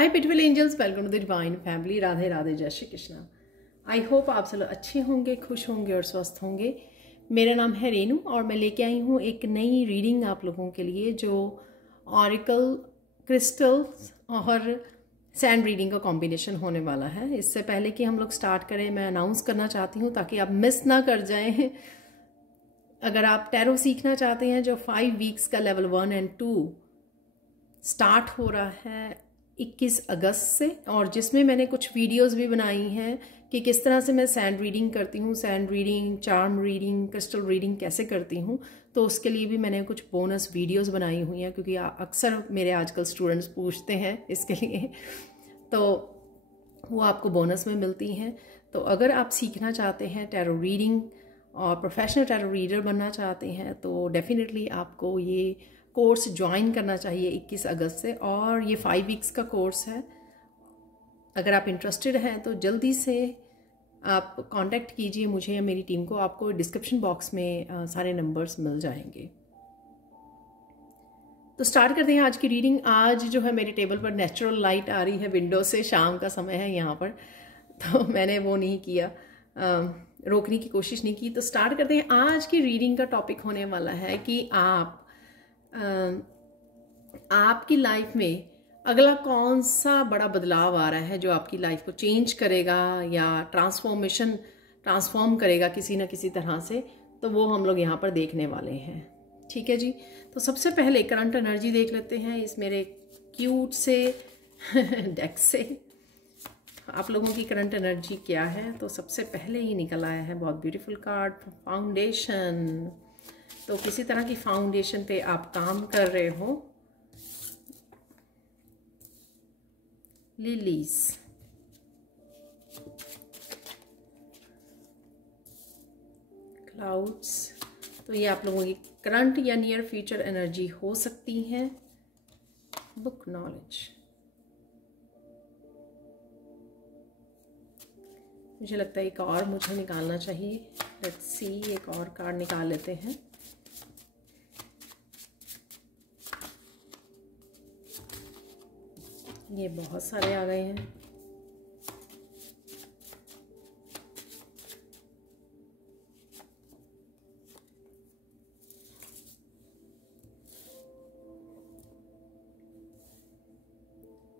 Hi beautiful angels, welcome to the divine family. Radhe Radhe, जय Shri Krishna. I hope आप सब अच्छे होंगे, खुश होंगे और स्वस्थ होंगे। मेरा नाम है रेनू और मैं लेके आई हूँ एक नई रीडिंग आप लोगों के लिए, जो ऑरिकल, क्रिस्टल्स और सैंड रीडिंग का कॉम्बिनेशन होने वाला है। इससे पहले कि हम लोग स्टार्ट करें, मैं अनाउंस करना चाहती हूँ ताकि आप मिस ना कर जाएं। अगर आप टैरो सीखना चाहते हैं, जो 5 वीक्स का लेवल 1 और 2 स्टार्ट हो रहा है 21 अगस्त से, और जिसमें मैंने कुछ वीडियोस भी बनाई हैं कि किस तरह से मैं सैंड रीडिंग करती हूँ, sand reading, charm reading, crystal reading कैसे करती हूँ, तो उसके लिए भी मैंने कुछ बोनस वीडियोस बनाई हुई हैं, क्योंकि अक्सर मेरे आजकल स्टूडेंट्स पूछते हैं इसके लिए, तो वो आपको बोनस में मिलती हैं। तो अगर आप सीखना चाहते हैं टैरो रीडिंग और प्रोफेशनल टैरो रीडर बनना चाहते हैं, तो डेफिनेटली आपको ये कोर्स ज्वाइन करना चाहिए 21 अगस्त से। और ये 5 वीक्स का कोर्स है। अगर आप इंटरेस्टेड हैं तो जल्दी से आप कांटेक्ट कीजिए मुझे या मेरी टीम को। आपको डिस्क्रिप्शन बॉक्स में सारे नंबर्स मिल जाएंगे। तो स्टार्ट करते हैं आज की रीडिंग। आज जो है मेरे टेबल पर नेचुरल लाइट आ रही है विंडो से, शाम का समय है यहाँ पर, तो मैंने वो नहीं किया, रोकने की कोशिश नहीं की। तो स्टार्ट करते हैं। आज की रीडिंग का टॉपिक होने वाला है कि आपकी लाइफ में अगला कौन सा बड़ा बदलाव आ रहा है जो आपकी लाइफ को चेंज करेगा या ट्रांसफॉर्म करेगा किसी ना किसी तरह से। तो वो हम लोग यहाँ पर देखने वाले हैं। ठीक है जी। तो सबसे पहले करंट एनर्जी देख लेते हैं इस मेरे क्यूट से डेक से। आप लोगों की करंट एनर्जी क्या है। तो सबसे पहले ही निकल आया है बहुत ब्यूटीफुल कार्ड, फाउंडेशन। तो किसी तरह की फाउंडेशन पे आप काम कर रहे हो। Lilies, clouds. तो ये आप लोगों की करंट या नियर फ्यूचर एनर्जी हो सकती है। Book knowledge. मुझे लगता है एक और मुझे निकालना चाहिए। लेट्स सी, एक और कार्ड निकाल लेते हैं। ये बहुत सारे आ गए हैं।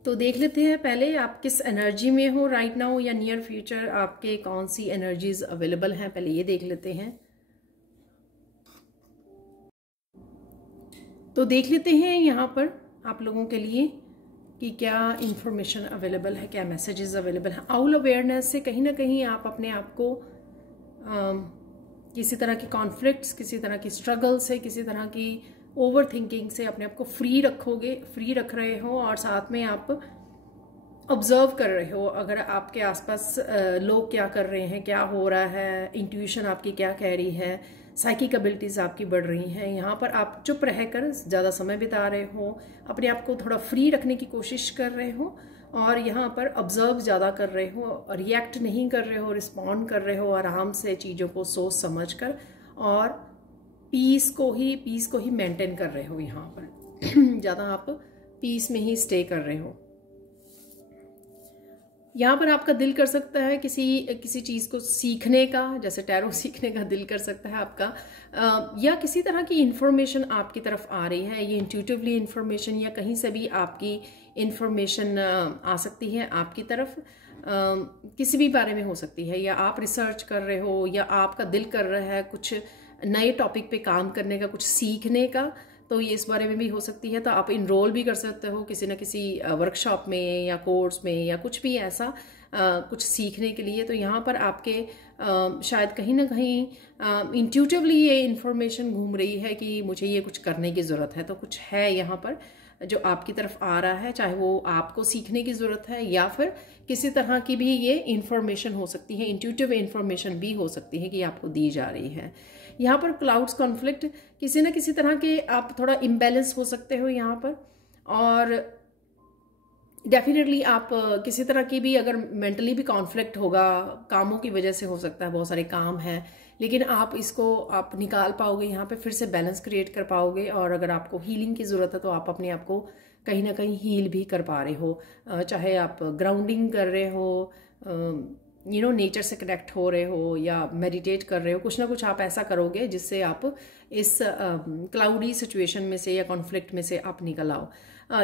तो देख लेते हैं पहले आप किस एनर्जी में हो राइट नाउ, या नियर फ्यूचर आपके कौन सी एनर्जीज अवेलेबल हैं, पहले ये देख लेते हैं। तो देख लेते हैं यहाँ पर आप लोगों के लिए कि क्या इंफॉर्मेशन अवेलेबल है, क्या मैसेजेस अवेलेबल हैं। आउल अवेयरनेस से कहीं ना कहीं आप अपने आप को किसी तरह की कॉन्फ्लिक्ट्स, किसी तरह की स्ट्रगल से, किसी तरह की ओवर थिंकिंग से अपने आप को फ्री रख रहे हो, और साथ में आप ऑब्जर्व कर रहे हो अगर आपके आसपास लोग क्या कर रहे हैं, क्या हो रहा है, इंट्यूशन आपकी क्या कह रही है, साइकिक एबिलिटीज आपकी बढ़ रही हैं। यहाँ पर आप चुप रहकर ज़्यादा समय बिता रहे हो, अपने आप को थोड़ा फ्री रखने की कोशिश कर रहे हो, और यहाँ पर ऑब्जर्व ज़्यादा कर रहे हो, रिएक्ट नहीं कर रहे हो, रिस्पॉन्ड कर रहे हो आराम से चीज़ों को सोच समझ कर, और पीस को ही मेंटेन कर रहे हो। यहाँ पर ज़्यादा आप पीस में ही स्टे कर रहे हो। यहाँ पर आपका दिल कर सकता है किसी चीज़ को सीखने का, जैसे टैरो सीखने का दिल कर सकता है आपका, या किसी तरह की इंफॉर्मेशन आपकी तरफ आ रही है। ये इंट्यूटिवली इंफॉर्मेशन या कहीं से भी आपकी इंफॉर्मेशन आ सकती है आपकी तरफ, किसी भी बारे में हो सकती है, या आप रिसर्च कर रहे हो, या आपका दिल कर रहा है कुछ नए टॉपिक पे काम करने का, कुछ सीखने का, तो ये इस बारे में भी हो सकती है। तो आप इनरोल भी कर सकते हो किसी न किसी वर्कशॉप में या कोर्स में या कुछ भी ऐसा कुछ सीखने के लिए। तो यहाँ पर आपके शायद कहीं ना कहीं इंट्यूटिवली ये इन्फॉर्मेशन घूम रही है कि मुझे ये कुछ करने की ज़रूरत है। तो कुछ है यहाँ पर जो आपकी तरफ आ रहा है, चाहे वो आपको सीखने की ज़रूरत है या फिर किसी तरह की भी ये इन्फॉर्मेशन हो सकती है, इंट्यूटिव इन्फॉर्मेशन भी हो सकती है कि आपको दी जा रही है। यहाँ पर क्लाउड्स कॉन्फ्लिक्ट, किसी न किसी तरह के आप थोड़ा इम्बैलेंस हो सकते हो यहाँ पर, और डेफिनेटली आप किसी तरह की भी अगर मेंटली भी कॉन्फ्लिक्ट होगा, कामों की वजह से हो सकता है, बहुत सारे काम हैं, लेकिन आप इसको आप निकाल पाओगे, यहाँ पे फिर से बैलेंस क्रिएट कर पाओगे। और अगर आपको हीलिंग की ज़रूरत है तो आप अपने आप को कहीं ना कहीं हील भी कर पा रहे हो। चाहे आप ग्राउंडिंग कर रहे हो, नेचर से कनेक्ट हो रहे हो, या मेडिटेट कर रहे हो, कुछ ना कुछ आप ऐसा करोगे जिससे आप इस क्लाउडी सिचुएशन में से या कॉन्फ्लिक्ट में से आप निकल आओ।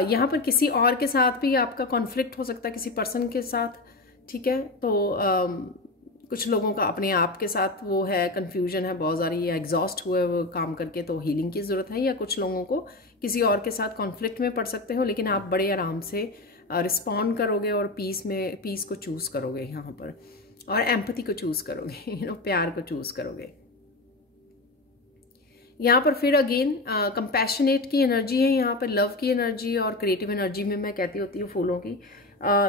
यहाँ पर किसी और के साथ भी आपका कॉन्फ्लिक्ट हो सकता है, किसी पर्सन के साथ, ठीक है। तो कुछ लोगों का अपने आप के साथ वो है, कन्फ्यूजन है बहुत सारी, या एग्जॉस्ट हुए वो काम करके, तो हीलिंग की ज़रूरत है। या कुछ लोगों को किसी और के साथ कॉन्फ्लिक्ट में पड़ सकते हो, लेकिन आप बड़े आराम से रिस्पॉन्ड करोगे और पीस को चूज़ करोगे यहाँ पर, और एम्पैथी को चूज़ करोगे, प्यार को चूज़ करोगे। यहाँ पर फिर अगेन कंपैशनेट की एनर्जी है, यहाँ पर लव की एनर्जी और क्रिएटिव एनर्जी में मैं कहती होती हूँ फूलों की।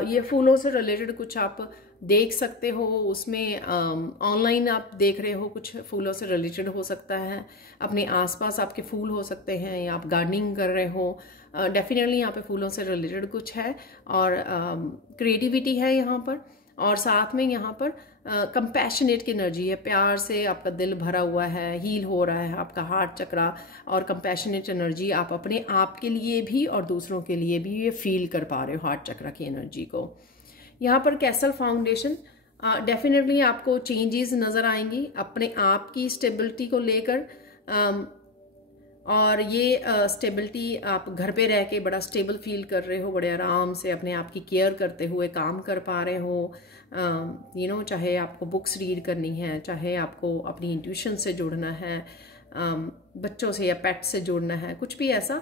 ये फूलों से रिलेटेड कुछ आप देख सकते हो, उसमें ऑनलाइन आप देख रहे हो, कुछ फूलों से रिलेटेड हो सकता है, अपने आसपास आपके फूल हो सकते हैं, या आप गार्डनिंग कर रहे हो, डेफिनेटली यहाँ पे फूलों से रिलेटेड कुछ है, और क्रिएटिविटी है यहाँ पर। और साथ में यहाँ पर कंपैशनेट की एनर्जी है, प्यार से आपका दिल भरा हुआ है, हील हो रहा है आपका हार्ट चक्रा, और कंपैशनेट एनर्जी आप अपने आप के लिए भी और दूसरों के लिए भी ये फील कर पा रहे हो, हार्ट चक्रा की एनर्जी को। यहाँ पर कैसल फाउंडेशन, डेफिनेटली आपको चेंजेस नज़र आएंगी अपने आप की स्टेबिलिटी को लेकर, और ये स्टेबिलिटी आप घर पे रह के बड़ा स्टेबल फील कर रहे हो, बड़े आराम से अपने आप की केयर करते हुए काम कर पा रहे हो। चाहे आपको बुक्स रीड करनी है, चाहे आपको अपनी इंट्यूशन से जुड़ना है, बच्चों से या पेट से जुड़ना है, कुछ भी ऐसा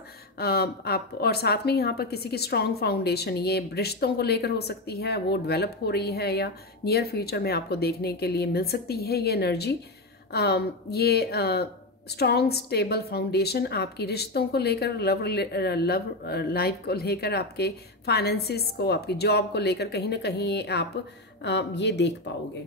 आप। और साथ में यहाँ पर किसी की स्ट्रॉन्ग फाउंडेशन, ये रिश्तों को लेकर हो सकती है, वो डेवलप हो रही है, या नियर फ्यूचर में आपको देखने के लिए मिल सकती है ये एनर्जी। ये स्ट्रॉन्ग स्टेबल फाउंडेशन आपकी रिश्तों को लेकर, लव लाइफ को लेकर, आपके फाइनेंसिस को, आपकी जॉब को लेकर कहीं ना कहीं आप ये देख पाओगे,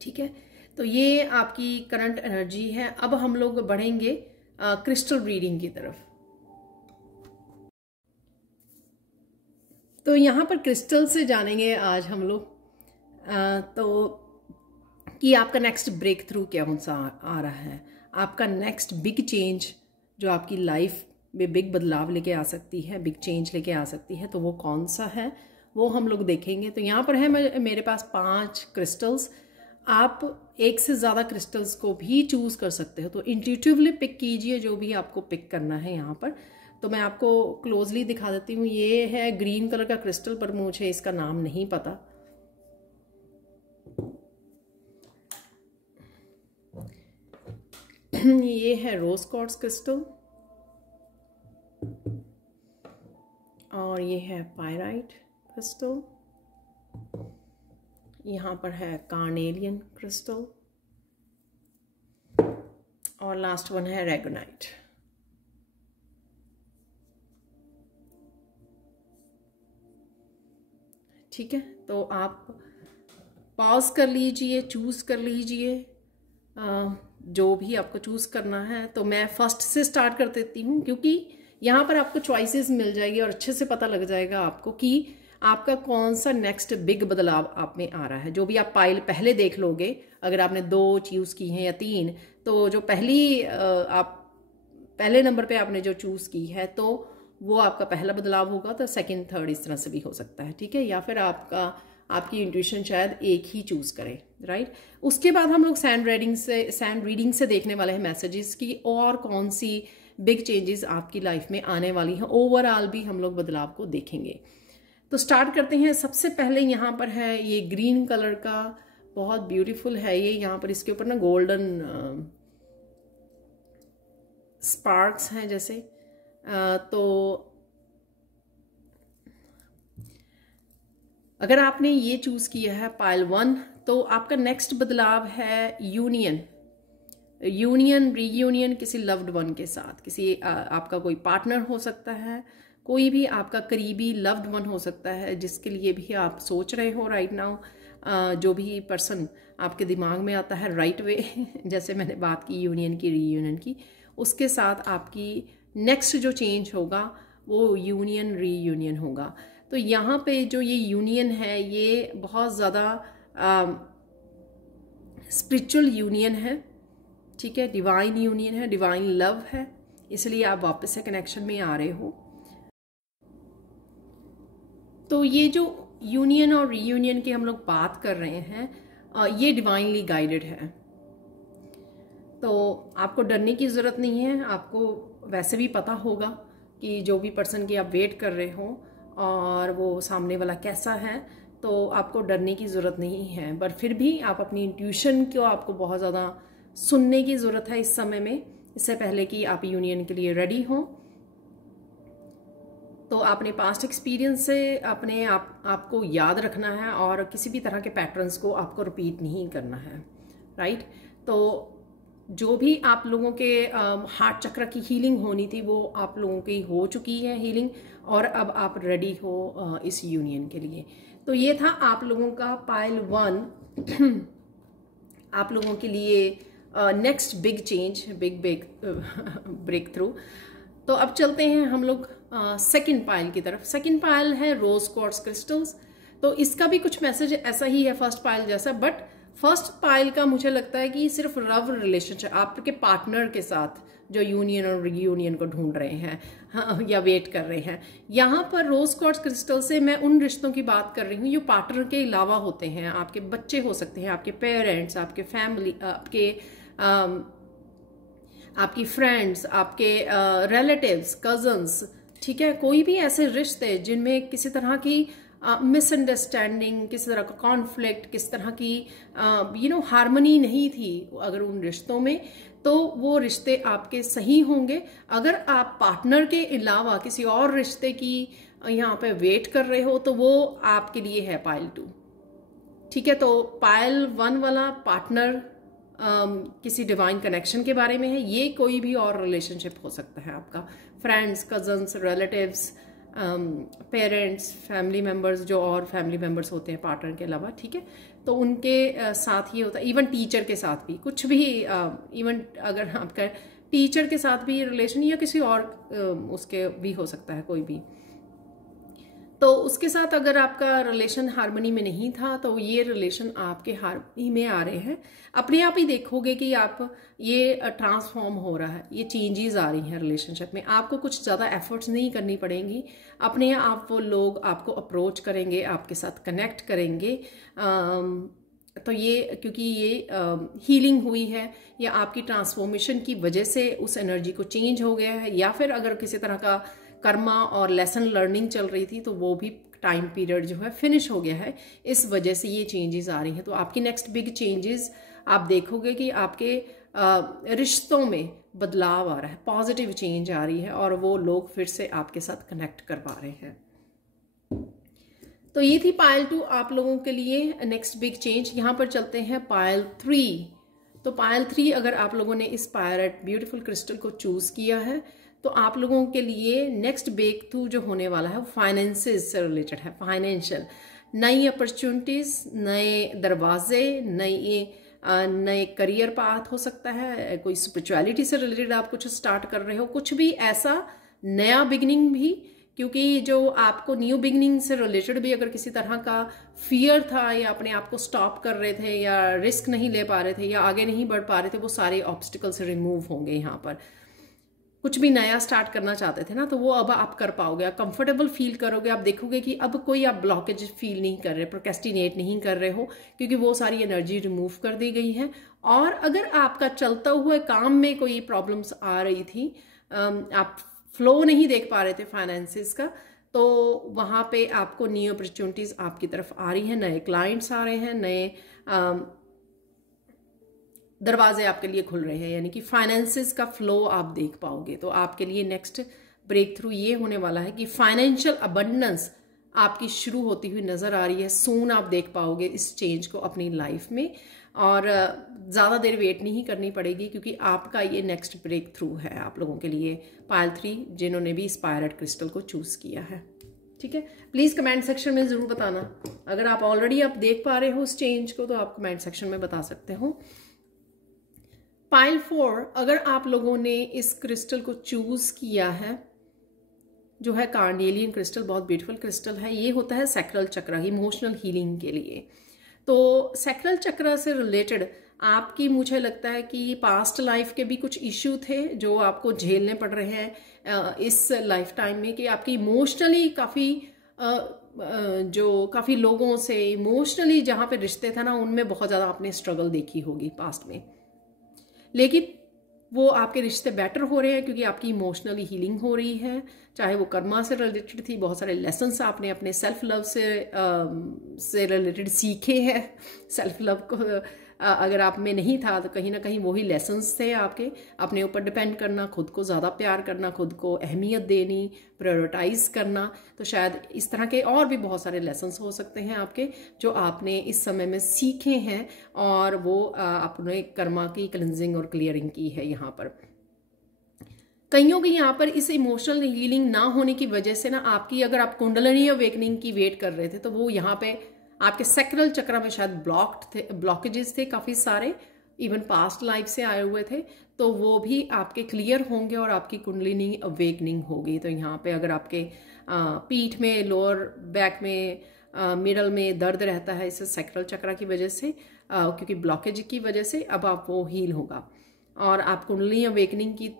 ठीक है। तो ये आपकी करंट एनर्जी है। अब हम लोग बढ़ेंगे क्रिस्टल रीडिंग की तरफ। तो यहाँ पर क्रिस्टल से जानेंगे आज हम लोग, तो कि आपका नेक्स्ट ब्रेक थ्रू क्या कौन सा आ रहा है, आपका नेक्स्ट बिग चेंज जो आपकी लाइफ में बिग बदलाव लेके आ सकती है, बिग चेंज लेके आ सकती है, तो वो कौन सा है वो हम लोग देखेंगे। तो यहाँ पर है मेरे पास 5 क्रिस्टल्स। आप एक से ज़्यादा क्रिस्टल्स को भी चूज़ कर सकते हो, तो इंट्यूटिवली पिक कीजिए जो भी आपको पिक करना है यहाँ पर। तो मैं आपको क्लोजली दिखा देती हूँ। ये है ग्रीन कलर का क्रिस्टल, पर मुझे इसका नाम नहीं पता। ये है रोज क्वार्ट्ज क्रिस्टल, और ये है पायराइट क्रिस्टल। यहाँ पर है कार्नेलियन क्रिस्टल, और लास्ट वन है रेगोनाइट। ठीक है, तो आप पॉज कर लीजिए, चूज कर लीजिए जो भी आपको चूज करना है। तो मैं फर्स्ट से स्टार्ट कर देती हूँ, क्योंकि यहाँ पर आपको चॉइसेस मिल जाएगी और अच्छे से पता लग जाएगा आपको कि आपका कौन सा नेक्स्ट बिग बदलाव आप में आ रहा है। जो भी आप पाइल पहले देख लोगे, अगर आपने 2 चूज़ की हैं या 3, तो जो आप पहले नंबर पे आपने जो चूज़ की है, तो वो आपका पहला बदलाव होगा। तो सेकंड, थर्ड इस तरह से भी हो सकता है, ठीक है। या फिर आपकी इंट्यूशन शायद एक ही चूज करे, राइट। उसके बाद हम लोग सैंड रीडिंग से देखने वाले हैं मैसेजेस की, और कौन सी बिग चेंजेस आपकी लाइफ में आने वाली हैं। ओवरऑल भी हम लोग बदलाव को देखेंगे। तो स्टार्ट करते हैं। सबसे पहले यहाँ पर है ये ग्रीन कलर का, बहुत ब्यूटीफुल है ये। यहाँ पर इसके ऊपर ना गोल्डन स्पार्क्स हैं जैसे। तो अगर आपने ये चूज किया है पाइल 1, तो आपका नेक्स्ट बदलाव है रीयूनियन, किसी लव्ड वन के साथ। किसी आपका कोई पार्टनर हो सकता है, कोई भी आपका करीबी लव्ड वन हो सकता है जिसके लिए भी आप सोच रहे हो राइट नाउ। जो भी पर्सन आपके दिमाग में आता है राइट वे जैसे मैंने बात की यूनियन की, रीयूनियन की, उसके साथ आपकी नेक्स्ट जो चेंज होगा वो रीयूनियन होगा। तो यहाँ पे जो ये यूनियन है, ये बहुत ज़्यादा स्पिरिचुअल यूनियन है, ठीक है। डिवाइन यूनियन है, डिवाइन लव है इसलिए आप वापस से कनेक्शन में आ रहे हो। तो ये जो यूनियन और रीयूनियन की हम लोग बात कर रहे हैं, ये डिवाइनली गाइडेड है। तो आपको डरने की ज़रूरत नहीं है। आपको वैसे भी पता होगा कि जो भी पर्सन की आप वेट कर रहे हो और वो सामने वाला कैसा है, तो आपको डरने की ज़रूरत नहीं है। पर फिर भी आप अपनी इंट्यूशन को आपको बहुत ज़्यादा सुनने की ज़रूरत है इस समय में, इससे पहले कि आप यूनियन के लिए रेडी हो। तो आपने पास्ट एक्सपीरियंस से अपने आपको याद रखना है और किसी भी तरह के पैटर्न्स को आपको रिपीट नहीं करना है, राइट। तो जो भी आप लोगों के हार्ट चक्र की हीलिंग होनी थी वो आप लोगों की हो चुकी है हीलिंग, और अब आप रेडी हो इस यूनियन के लिए। तो ये था आप लोगों का पाइल 1 आप लोगों के लिए next big change, big breakthrough. तो अब चलते हैं हम लोग सेकंड पाइल की तरफ। सेकंड पाइल है रोज क्वार्ट्ज क्रिस्टल्स। तो इसका भी कुछ मैसेज ऐसा ही है फर्स्ट पाइल जैसा, बट फर्स्ट पाइल का मुझे लगता है कि सिर्फ लव रिलेशनशिप आपके पार्टनर के साथ जो यूनियन और रीयूनियन को ढूंढ रहे हैं, हाँ, या वेट कर रहे हैं। यहाँ पर रोज क्वार्ट्ज क्रिस्टल से मैं उन रिश्तों की बात कर रही हूँ जो पार्टनर के अलावा होते हैं। आपके बच्चे हो सकते हैं, आपके पेरेंट्स, आपके फैमिली, आपकी फ्रेंड्स, आपके रिलेटिव्स, कजन्स, ठीक है। कोई भी ऐसे रिश्ते जिनमें किसी तरह की मिसअंडरस्टैंडिंग, किसी तरह का कॉन्फ्लिक्ट, किस तरह की हार्मनी नहीं थी अगर उन रिश्तों में, तो वो रिश्ते आपके सही होंगे। अगर आप पार्टनर के अलावा किसी और रिश्ते की यहाँ पे वेट कर रहे हो तो वो आपके लिए है पाइल 2, ठीक है। तो पाइल 1 वाला पार्टनर किसी डिवाइन कनेक्शन के बारे में है। ये कोई भी और रिलेशनशिप हो सकता है, आपका friends, cousins, relatives, parents, family members, जो और फैमिली मेम्बर्स होते हैं पार्टनर के अलावा, ठीक है। तो उनके साथ ये होता है, इवन टीचर के साथ भी कुछ भी, इवन अगर आपका टीचर के साथ भी रिलेशन या किसी और उसके भी हो सकता है कोई भी। तो उसके साथ अगर आपका रिलेशन हार्मनी में नहीं था तो ये रिलेशन आपके हार्मनी में आ रहे हैं। अपने आप ही देखोगे कि आप ये ट्रांसफॉर्म हो रहा है, ये चेंजेस आ रही हैं रिलेशनशिप में। आपको कुछ ज़्यादा एफर्ट्स नहीं करनी पड़ेंगी, अपने आप वो लोग आपको अप्रोच करेंगे, आपके साथ कनेक्ट करेंगे। तो ये क्योंकि ये हीलिंग हुई है या आपकी ट्रांसफॉर्मेशन की वजह से उस एनर्जी को चेंज हो गया है, या फिर अगर किसी तरह का कर्मा और लेसन लर्निंग चल रही थी तो वो भी टाइम पीरियड जो है फिनिश हो गया है, इस वजह से ये चेंजेस आ रही हैं। तो आपकी नेक्स्ट बिग चेंजेस आप देखोगे कि आपके रिश्तों में बदलाव आ रहा है, पॉजिटिव चेंज आ रही है और वो लोग फिर से आपके साथ कनेक्ट कर पा रहे हैं। तो ये थी पाइल 2 आप लोगों के लिए नेक्स्ट बिग चेंज। यहाँ पर चलते हैं पाइल 3। तो पाइल 3 अगर आप लोगों ने इस पायरेट ब्यूटीफुल क्रिस्टल को चूज किया है तो आप लोगों के लिए नेक्स्ट ब्रेक थ्रू जो होने वाला है वो फाइनेंसेस से रिलेटेड है। फाइनेंशियल नई अपॉर्चुनिटीज, नए दरवाजे, नए करियर पाथ हो सकता है, कोई स्पिरिचुअलिटी से रिलेटेड आप कुछ स्टार्ट कर रहे हो, कुछ भी ऐसा नया बिगनिंग भी, क्योंकि जो आपको न्यू बिगनिंग से रिलेटेड भी अगर किसी तरह का फियर था या अपने आप को स्टॉप कर रहे थे या रिस्क नहीं ले पा रहे थे या आगे नहीं बढ़ पा रहे थे, वो सारे ऑब्स्टिकल्स रिमूव होंगे। यहाँ पर कुछ भी नया स्टार्ट करना चाहते थे ना, तो वो अब आप कर पाओगे, आप कंफर्टेबल फील करोगे। आप देखोगे कि अब कोई आप ब्लॉकेज फील नहीं कर रहे, प्रोक्रेस्टिनेट नहीं कर रहे हो, क्योंकि वो सारी एनर्जी रिमूव कर दी गई है। और अगर आपका चलता हुआ काम में कोई प्रॉब्लम्स आ रही थी, आप फ्लो नहीं देख पा रहे थे फाइनेंसिस का, तो वहाँ पे आपको न्यू अपॉर्चुनिटीज आपकी तरफ आ रही हैं, नए क्लाइंट्स आ रहे हैं, नए दरवाजे आपके लिए खुल रहे हैं, यानी कि फाइनेंसिस का फ्लो आप देख पाओगे। तो आपके लिए नेक्स्ट ब्रेक थ्रू ये होने वाला है कि फाइनेंशियल अबंडेंस आपकी शुरू होती हुई नजर आ रही है। सून आप देख पाओगे इस चेंज को अपनी लाइफ में, और ज़्यादा देर वेट नहीं करनी पड़ेगी, क्योंकि आपका ये नेक्स्ट ब्रेक थ्रू है आप लोगों के लिए पाइल 3 जिन्होंने भी इस पायरेट क्रिस्टल को चूज किया है। ठीक है, प्लीज़ कमेंट सेक्शन में ज़रूर बताना। अगर आप ऑलरेडी आप देख पा रहे हो उस चेंज को तो आप कमेंट सेक्शन में बता सकते हो। पाइल 4 अगर आप लोगों ने इस क्रिस्टल को चूज किया है, जो है कार्नेलियन क्रिस्टल, बहुत ब्यूटीफुल क्रिस्टल है। ये होता है सैक्रल चक्र, इमोशनल हीलिंग के लिए। तो सैक्रल चक्र से रिलेटेड आपकी, मुझे लगता है कि पास्ट लाइफ के भी कुछ इश्यू थे जो आपको झेलने पड़ रहे हैं इस लाइफ टाइम में, कि आपकी इमोशनली काफ़ी लोगों से इमोशनली जहाँ पे रिश्ते थे ना, उनमें बहुत ज़्यादा आपने स्ट्रगल देखी होगी पास्ट में। लेकिन वो आपके रिश्ते बेटर हो रहे हैं क्योंकि आपकी इमोशनली हीलिंग हो रही है, चाहे वो कर्मा से रिलेटेड थी, बहुत सारे लेसन्स आपने अपने सेल्फ लव से रिलेटेड सीखे हैं। सेल्फ लव को अगर आप में नहीं था तो कहीं ना कहीं वही लेसन्स थे आपके, अपने ऊपर डिपेंड करना, खुद को ज़्यादा प्यार करना, खुद को अहमियत देनी, प्रायोरिटाइज करना। तो शायद इस तरह के और भी बहुत सारे लेसन्स हो सकते हैं आपके जो आपने इस समय में सीखे हैं, और वो आपने कर्मा की क्लिनजिंग और क्लियरिंग की है यहाँ पर। कईयों की यहाँ पर इस इमोशनल हीलिंग ना होने की वजह से ना आपकी, अगर आप कुंडलिनी अवेकनिंग की वेट कर रहे थे तो वो यहाँ पे आपके सैक्रल चक्र में शायद ब्लॉकेजेस थे काफ़ी सारे, इवन पास्ट लाइफ से आए हुए थे, तो वो भी आपके क्लियर होंगे और आपकी कुंडलिनी अवेकनिंग होगी। तो यहाँ पे अगर आपके पीठ में, लोअर बैक में, मिडल में दर्द रहता है इस सैक्रल चक्र की वजह से, क्योंकि ब्लॉकेज की वजह से, अब आप वो हील होगा और आप कुंडलिनी अवेकनिंग की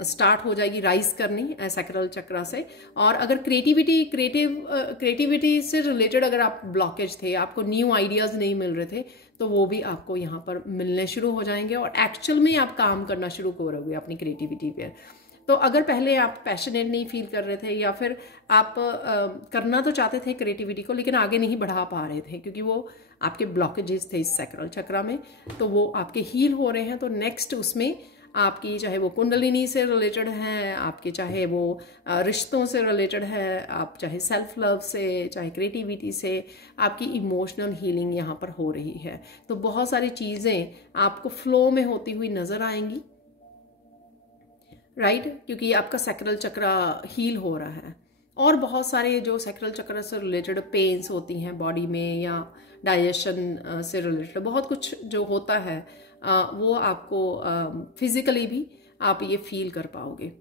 स्टार्ट हो जाएगी राइज करनी सैक्रल चक्र से। और अगर क्रिएटिविटी से रिलेटेड अगर आप ब्लॉकेज थे, आपको न्यू आइडियाज़ नहीं मिल रहे थे, तो वो भी आपको यहाँ पर मिलने शुरू हो जाएंगे और एक्चुअल में आप काम करना शुरू करोगे अपनी क्रिएटिविटी पे। तो अगर पहले आप पैशनेट नहीं फील कर रहे थे या फिर आप करना तो चाहते थे क्रिएटिविटी को लेकिन आगे नहीं बढ़ा पा रहे थे क्योंकि वो आपके ब्लॉकेजेस थे इस सैक्रल चक्र में, तो वो आपके हील हो रहे हैं। तो नेक्स्ट उसमें आपकी, चाहे वो कुंडलिनी से रिलेटेड है, आपके चाहे वो रिश्तों से रिलेटेड है, आप चाहे सेल्फ लव से, चाहे क्रिएटिविटी से, आपकी इमोशनल हीलिंग यहाँ पर हो रही है। तो बहुत सारी चीज़ें आपको फ्लो में होती हुई नज़र आएंगी, राइट, क्योंकि आपका सैक्रल चक्र हील हो रहा है। और बहुत सारे जो सैक्रल चक्र से रिलेटेड पेन्स होती हैं बॉडी में या डाइजेशन से रिलेटेड बहुत कुछ जो होता है, वो आपको फिजिकली भी आप ये फील कर पाओगे,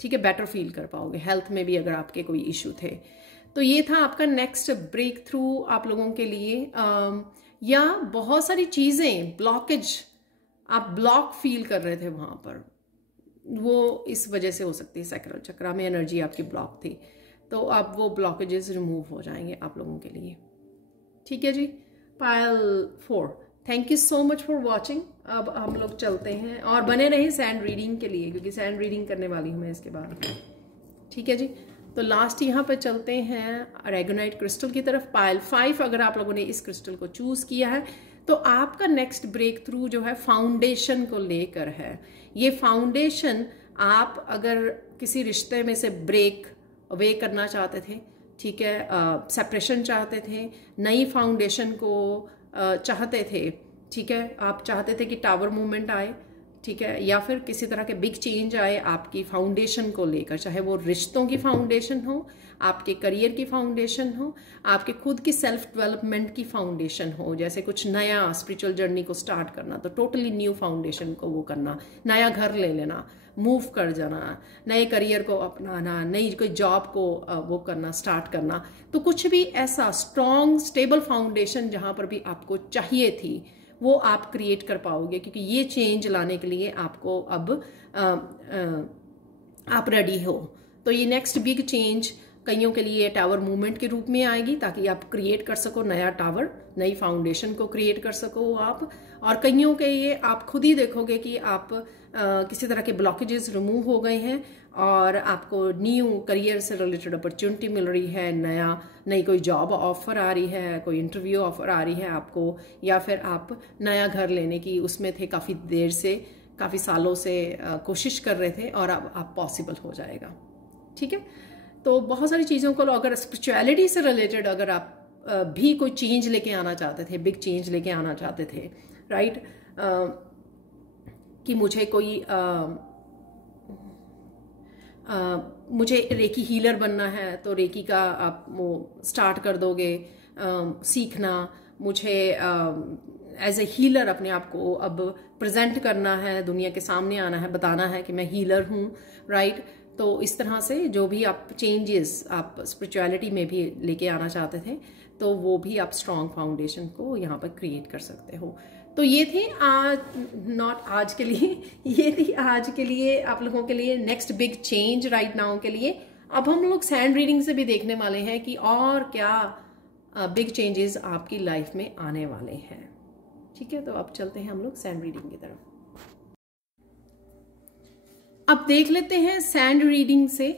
ठीक है, बेटर फील कर पाओगे। हेल्थ में भी अगर आपके कोई इश्यू थे, तो ये था आपका नेक्स्ट ब्रेक थ्रू आप लोगों के लिए। या बहुत सारी चीज़ें ब्लॉकेज, आप ब्लॉक फील कर रहे थे वहाँ पर, वो इस वजह से हो सकती है, सैक्रल चक्र में एनर्जी आपकी ब्लॉक थी, तो अब वो ब्लॉकेजेस रिमूव हो जाएंगे आप लोगों के लिए, ठीक है जी। पायल 4, thank you so much for watching. अब हम लोग चलते हैं और बने रहे सैंड रीडिंग के लिए क्योंकि सैंड रीडिंग करने वाली हूँ मैं इसके बाद, ठीक है जी। तो लास्ट यहाँ पर चलते हैं रेगोनाइट क्रिस्टल की तरफ। पायल 5, अगर आप लोगों ने इस क्रिस्टल को चूज किया है तो आपका नेक्स्ट ब्रेक थ्रू जो है फाउंडेशन को लेकर है। ये फाउंडेशन, आप अगर किसी रिश्ते में से ब्रेक अवे करना चाहते थे, ठीक है, सेपरेशन चाहते थे, नई फाउंडेशन को चाहते थे, ठीक है, आप चाहते थे कि टावर मूवमेंट आए, ठीक है, या फिर किसी तरह के बिग चेंज आए आपकी फाउंडेशन को लेकर, चाहे वो रिश्तों की फाउंडेशन हो, आपके करियर की फाउंडेशन हो, आपके खुद की सेल्फ डेवलपमेंट की फाउंडेशन हो, जैसे कुछ नया स्पिरिचुअल जर्नी को स्टार्ट करना, तो टोटली न्यू फाउंडेशन को वो करना, नया घर ले लेना, मूव कर जाना, नए करियर को अपनाना, नई कोई जॉब को वो करना, स्टार्ट करना। तो कुछ भी ऐसा स्ट्रॉन्ग स्टेबल फाउंडेशन जहाँ पर भी आपको चाहिए थी वो आप क्रिएट कर पाओगे, क्योंकि ये चेंज लाने के लिए आपको अब आप रेडी हो। तो ये नेक्स्ट बिग चेंज कईयों के लिए टावर मूवमेंट के रूप में आएगी ताकि आप क्रिएट कर सको नया टावर, नई फाउंडेशन को क्रिएट कर सको आप। और कईयों के ये आप खुद ही देखोगे कि आप किसी तरह के ब्लॉकेजेस रिमूव हो गए हैं और आपको न्यू करियर से रिलेटेड अपॉर्चुनिटी मिल रही है, नई कोई जॉब ऑफर आ रही है, कोई इंटरव्यू ऑफर आ रही है आपको, या फिर आप नया घर लेने की उसमें थे काफ़ी देर से, काफ़ी सालों से कोशिश कर रहे थे और अब आप पॉसिबल हो जाएगा, ठीक है। तो बहुत सारी चीज़ों को अगर स्पिरिचुअलिटी से रिलेटेड अगर आप भी कोई चेंज लेके आना चाहते थे, बिग चेंज लेके आना चाहते थे, राइट, कि मुझे कोई मुझे रेकी हीलर बनना है तो रेकी का आप वो स्टार्ट कर दोगे सीखना, मुझे एज ए हीलर अपने आप को अब प्रेजेंट करना है, दुनिया के सामने आना है, बताना है कि मैं हीलर हूँ, राइट। तो इस तरह से जो भी आप चेंजेस आप स्पिरिचुअलिटी में भी लेके आना चाहते थे तो वो भी आप स्ट्रॉन्ग फाउंडेशन को यहाँ पर क्रिएट कर सकते हो। तो ये थे आज, नॉट आज के लिए, ये थी आज के लिए आप लोगों के लिए next big change right now के लिए। अब हम लोग सैंड रीडिंग से भी देखने वाले हैं कि और क्या बिग चेंजेस आपकी लाइफ में आने वाले हैं। ठीक है, तो अब चलते हैं हम लोग सैंड रीडिंग की तरफ। अब देख लेते हैं सैंड रीडिंग से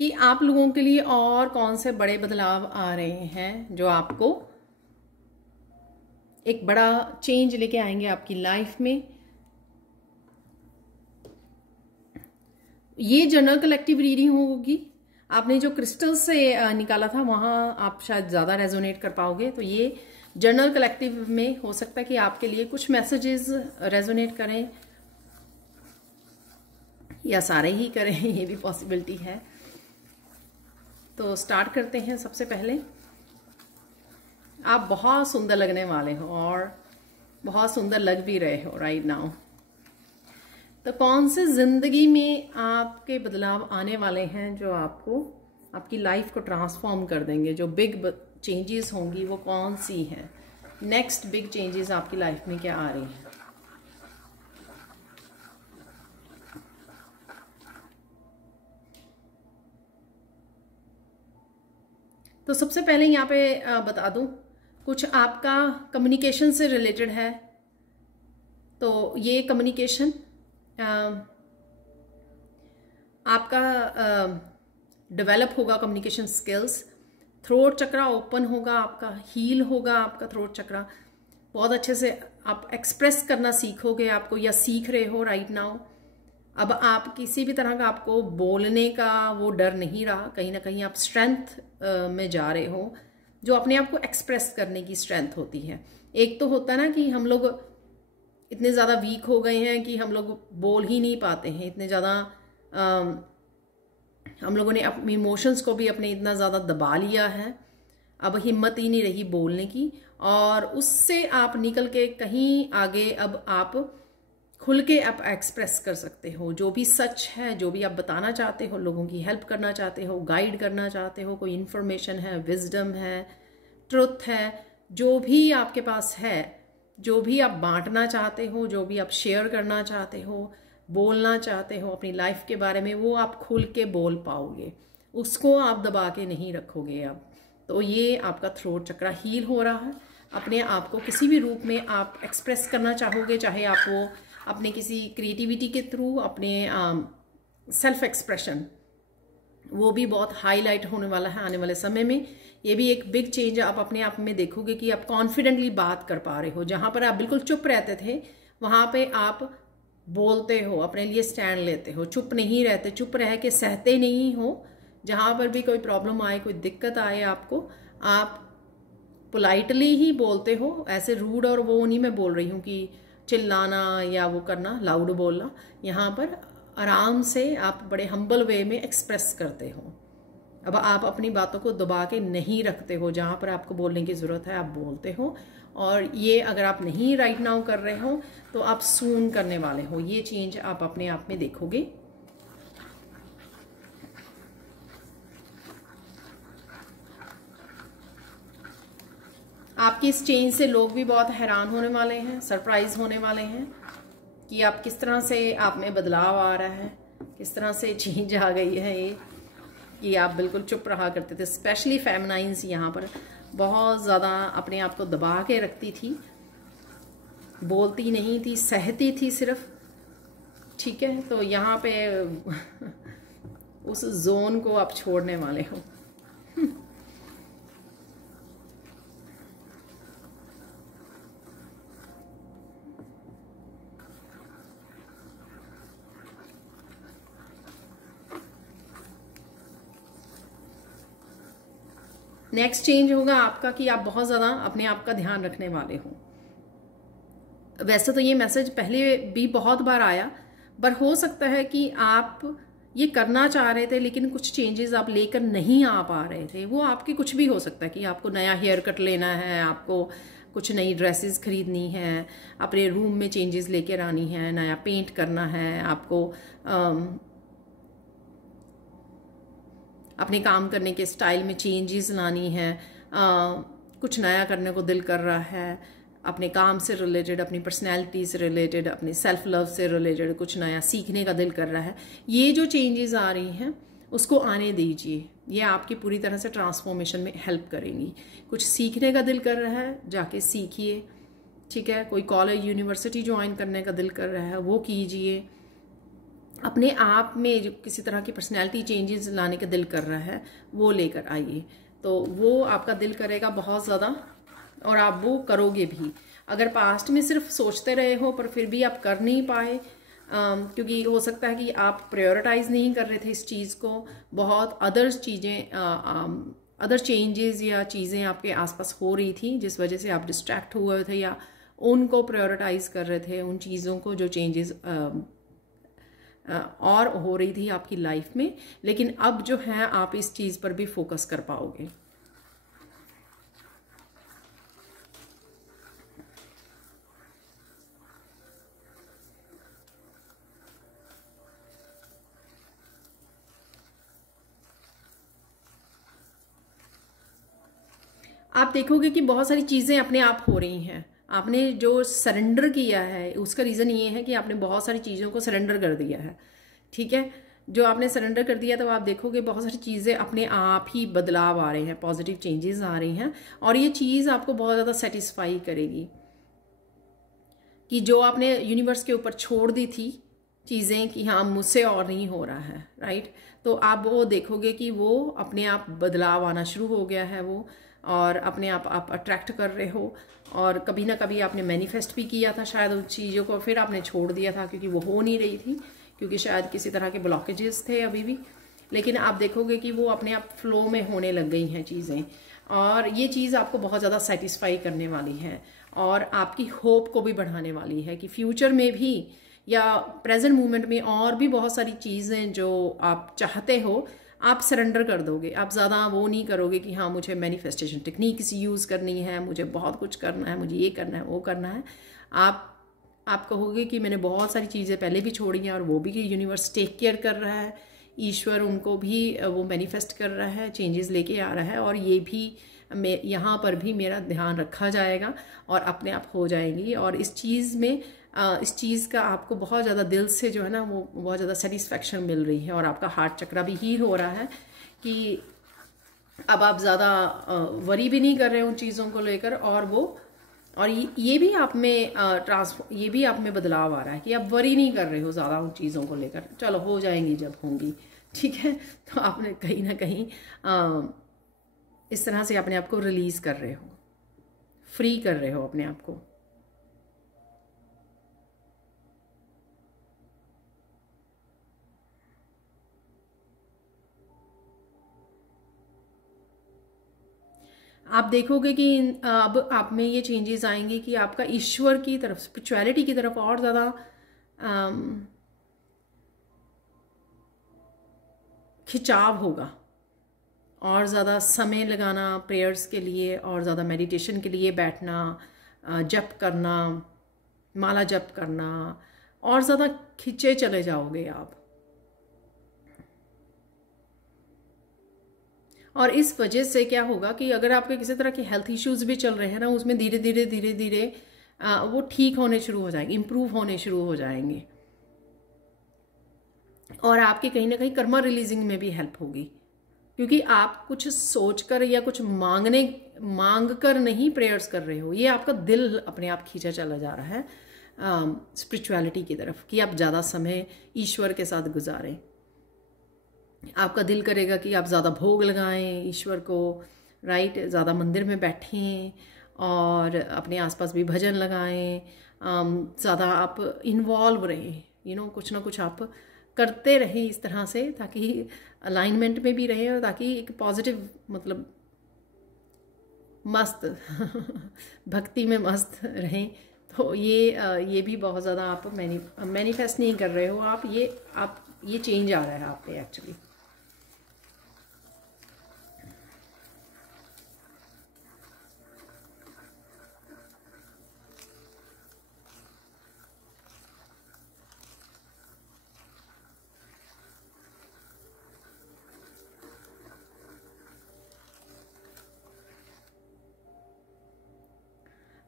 कि आप लोगों के लिए और कौन से बड़े बदलाव आ रहे हैं जो आपको एक बड़ा चेंज लेके आएंगे आपकी लाइफ में। ये जनरल कलेक्टिव रीडिंग होगी। आपने जो क्रिस्टल से निकाला था वहां आप शायद ज्यादा रेजोनेट कर पाओगे। तो ये जनरल कलेक्टिव में हो सकता है कि आपके लिए कुछ मैसेजेस रेजोनेट करें या सारे ही करें, ये भी पॉसिबिलिटी है। तो स्टार्ट करते हैं। सबसे पहले आप बहुत सुंदर लगने वाले हो और बहुत सुंदर लग भी रहे हो राइट नाउ। तो कौन से जिंदगी में आपके बदलाव आने वाले हैं जो आपको आपकी लाइफ को ट्रांसफॉर्म कर देंगे, जो बिग चेंजेस होंगी वो कौन सी हैं? नेक्स्ट बिग चेंजेस आपकी लाइफ में क्या आ रही हैं? तो सबसे पहले यहाँ पे बता दूं, कुछ आपका कम्युनिकेशन से रिलेटेड है। तो ये कम्युनिकेशन आपका डेवलप होगा, कम्युनिकेशन स्किल्स। थ्रोट चक्रा ओपन होगा आपका, हील होगा आपका थ्रोट चक्रा। बहुत अच्छे से आप एक्सप्रेस करना सीखोगे, आपको या सीख रहे हो राइट नाउ। अब आप किसी भी तरह का आपको बोलने का वो डर नहीं रहा। कहीं ना कहीं आप स्ट्रेंथ में जा रहे हो, जो अपने आप को एक्सप्रेस करने की स्ट्रेंथ होती है। एक तो होता है ना कि हम लोग इतने ज़्यादा वीक हो गए हैं कि हम लोग बोल ही नहीं पाते हैं। इतने ज़्यादा हम लोगों ने अपने इमोशंस को भी अपने इतना ज़्यादा दबा लिया है, अब हिम्मत ही नहीं रही बोलने की। और उससे आप निकल के कहीं आगे अब आप खुल के आप एक्सप्रेस कर सकते हो जो भी सच है, जो भी आप बताना चाहते हो, लोगों की हेल्प करना चाहते हो, गाइड करना चाहते हो, कोई इन्फॉर्मेशन है, विजडम है, ट्रुथ है, जो भी आपके पास है, जो भी आप बांटना चाहते हो, जो भी आप शेयर करना चाहते हो, बोलना चाहते हो अपनी लाइफ के बारे में, वो आप खुल के बोल पाओगे। उसको आप दबा के नहीं रखोगे अब। तो ये आपका थ्रोट चक्रा हील हो रहा है। अपने आप को किसी भी रूप में आप एक्सप्रेस करना चाहोगे, चाहे आप वो अपने किसी क्रिएटिविटी के थ्रू, अपने सेल्फ एक्सप्रेशन, वो भी बहुत हाईलाइट होने वाला है आने वाले समय में। ये भी एक बिग चेंज आप अपने आप में देखोगे कि आप कॉन्फिडेंटली बात कर पा रहे हो। जहां पर आप बिल्कुल चुप रहते थे, वहां पे आप बोलते हो, अपने लिए स्टैंड लेते हो, चुप नहीं रहते, चुप रह के सहते नहीं हो। जहां पर भी कोई प्रॉब्लम आए, कोई दिक्कत आए आपको, आप पोलाइटली ही बोलते हो। ऐसे रूड और वो नहीं मैं बोल रही हूँ कि चिल्लाना या वो करना, लाउड बोलना। यहाँ पर आराम से आप बड़े हम्बल वे में एक्सप्रेस करते हो। अब आप अपनी बातों को दबा के नहीं रखते हो, जहाँ पर आपको बोलने की ज़रूरत है आप बोलते हो। और ये अगर आप नहीं राइट नाउ कर रहे हो तो आप सून करने वाले हो। ये चेंज आप अपने आप में देखोगे। आपकी इस चेंज से लोग भी बहुत हैरान होने वाले हैं, सरप्राइज होने वाले हैं कि आप किस तरह से आप में बदलाव आ रहा है, किस तरह से चेंज आ गई है। ये कि आप बिल्कुल चुप रहा करते थे, स्पेशली फेमिनाइन्स यहाँ पर बहुत ज़्यादा अपने आप को दबा के रखती थी, बोलती नहीं थी, सहती थी सिर्फ। ठीक है, तो यहाँ पे उस जोन को आप छोड़ने वाले हो। नेक्स्ट चेंज होगा आपका कि आप बहुत ज़्यादा अपने आप का ध्यान रखने वाले हो। वैसे तो ये मैसेज पहले भी बहुत बार आया, पर हो सकता है कि आप ये करना चाह रहे थे लेकिन कुछ चेंजेस आप लेकर नहीं आ पा रहे थे। वो आपके कुछ भी हो सकता है कि आपको नया हेयर कट लेना है, आपको कुछ नई ड्रेसेस खरीदनी है, अपने रूम में चेंजेस लेकर आनी है, नया पेंट करना है, आपको अपने काम करने के स्टाइल में चेंजेस लानी है, कुछ नया करने को दिल कर रहा है, अपने काम से रिलेटेड, अपनी पर्सनैलिटी से रिलेटेड, अपने सेल्फ लव से रिलेटेड कुछ नया सीखने का दिल कर रहा है, ये जो चेंजेस आ रही हैं उसको आने दीजिए। ये आपकी पूरी तरह से ट्रांसफॉर्मेशन में हेल्प करेंगी। कुछ सीखने का दिल कर रहा है, जाके सीखिए, ठीक है। कोई कॉलेज यूनिवर्सिटी ज्वाइन करने का दिल कर रहा है, वो कीजिए। अपने आप में जो किसी तरह की पर्सनैलिटी चेंजेस लाने का दिल कर रहा है, वो लेकर आइए, तो वो आपका दिल करेगा बहुत ज़्यादा और आप वो करोगे भी। अगर पास्ट में सिर्फ सोचते रहे हो पर फिर भी आप कर नहीं पाए, क्योंकि हो सकता है कि आप प्रायोरिटाइज नहीं कर रहे थे इस चीज़ को, बहुत अदर्स चीज़ें, अदर चेंजेस या चीज़ें आपके आसपास हो रही थी जिस वजह से आप डिस्ट्रैक्ट हुए थे या उनको प्रायोरिटाइज कर रहे थे, उन चीज़ों को जो चेंजेस और हो रही थी आपकी लाइफ में। लेकिन अब जो है आप इस चीज़ पर भी फोकस कर पाओगे। आप देखोगे कि बहुत सारी चीज़ें अपने आप हो रही हैं। आपने जो सरेंडर किया है उसका रीज़न ये है कि आपने बहुत सारी चीज़ों को सरेंडर कर दिया है, ठीक है। जो आपने सरेंडर कर दिया तो आप देखोगे बहुत सारी चीज़ें अपने आप ही बदलाव आ रहे हैं, पॉजिटिव चेंजेस आ रही हैं, और ये चीज़ आपको बहुत ज़्यादा सेटिस्फाई करेगी कि जो आपने यूनिवर्स के ऊपर छोड़ दी थी चीज़ें कि हाँ मुझसे और नहीं हो रहा है, राइट। तो आप वो देखोगे कि वो अपने आप बदलाव आना शुरू हो गया है वो, और अपने आप अट्रैक्ट कर रहे हो। और कभी ना कभी आपने मैनिफेस्ट भी किया था शायद उन चीज़ों को, फिर आपने छोड़ दिया था क्योंकि वो हो नहीं रही थी, क्योंकि शायद किसी तरह के ब्लॉकेजेस थे अभी भी। लेकिन आप देखोगे कि वो अपने आप फ्लो में होने लग गई हैं चीज़ें, और ये चीज़ आपको बहुत ज़्यादा सेटिस्फाई करने वाली है और आपकी होप को भी बढ़ाने वाली है कि फ्यूचर में भी या प्रेजेंट मोमेंट में और भी बहुत सारी चीज़ें जो आप चाहते हो आप सरेंडर कर दोगे। आप ज़्यादा वो नहीं करोगे कि हाँ मुझे मैनिफेस्टेशन टेक्निक्स यूज़ करनी है, मुझे बहुत कुछ करना है, मुझे ये करना है, वो करना है। आप कहोगे कि मैंने बहुत सारी चीज़ें पहले भी छोड़ी हैं और वो भी यूनिवर्स टेक केयर कर रहा है, ईश्वर उनको भी वो मैनिफेस्ट कर रहा है, चेंजेस लेके आ रहा है, और ये भी यहाँ पर भी मेरा ध्यान रखा जाएगा और अपने आप हो जाएंगी। और इस चीज़ में इस चीज़ का आपको बहुत ज़्यादा दिल से जो है ना वो बहुत ज़्यादा सेटिस्फेक्शन मिल रही है, और आपका हार्ट चक्रा भी हील हो रहा है कि अब आप ज़्यादा वरी भी नहीं कर रहे उन चीज़ों को लेकर, और ये भी आप में ये भी आप में बदलाव आ रहा है कि आप वरी नहीं कर रहे हो ज़्यादा उन चीज़ों को लेकर। चलो हो जाएंगी जब होंगी, ठीक है। तो आपने कहीं ना कहीं इस तरह से अपने आप को रिलीज़ कर रहे हो, फ्री कर रहे हो अपने आप को। आप देखोगे कि अब आप में ये चेंजेस आएंगे कि आपका ईश्वर की तरफ, स्पिरिचुअलिटी की तरफ और ज़्यादा खिंचाव होगा, और ज़्यादा समय लगाना प्रेयर्स के लिए, और ज़्यादा मेडिटेशन के लिए बैठना, जप करना, माला जप करना, और ज़्यादा खिंचे चले जाओगे आप। और इस वजह से क्या होगा कि अगर आपके किसी तरह के हेल्थ इश्यूज भी चल रहे हैं ना, उसमें धीरे धीरे धीरे धीरे वो ठीक होने शुरू हो जाएंगे, इम्प्रूव होने शुरू हो जाएंगे, और आपके कहीं ना कहीं कर्मा रिलीजिंग में भी हेल्प होगी, क्योंकि आप कुछ सोचकर या कुछ मांग कर नहीं प्रेयर्स कर रहे हो, ये आपका दिल अपने आप खींचा चला जा रहा है स्पिरिचुअलिटी की तरफ कि आप ज़्यादा समय ईश्वर के साथ गुजारें। आपका दिल करेगा कि आप ज़्यादा भोग लगाएं ईश्वर को, राइट, ज़्यादा मंदिर में बैठें और अपने आसपास भी भजन लगाएं, ज़्यादा आप इन्वॉल्व रहें, कुछ ना कुछ आप करते रहें इस तरह से, ताकि अलाइनमेंट में भी रहें और ताकि एक पॉजिटिव, मतलब मस्त भक्ति में मस्त रहें। तो ये भी बहुत ज़्यादा आप मैनिफेस्ट नहीं कर रहे हो आप ये चेंज आ रहा है आप पे एक्चुअली।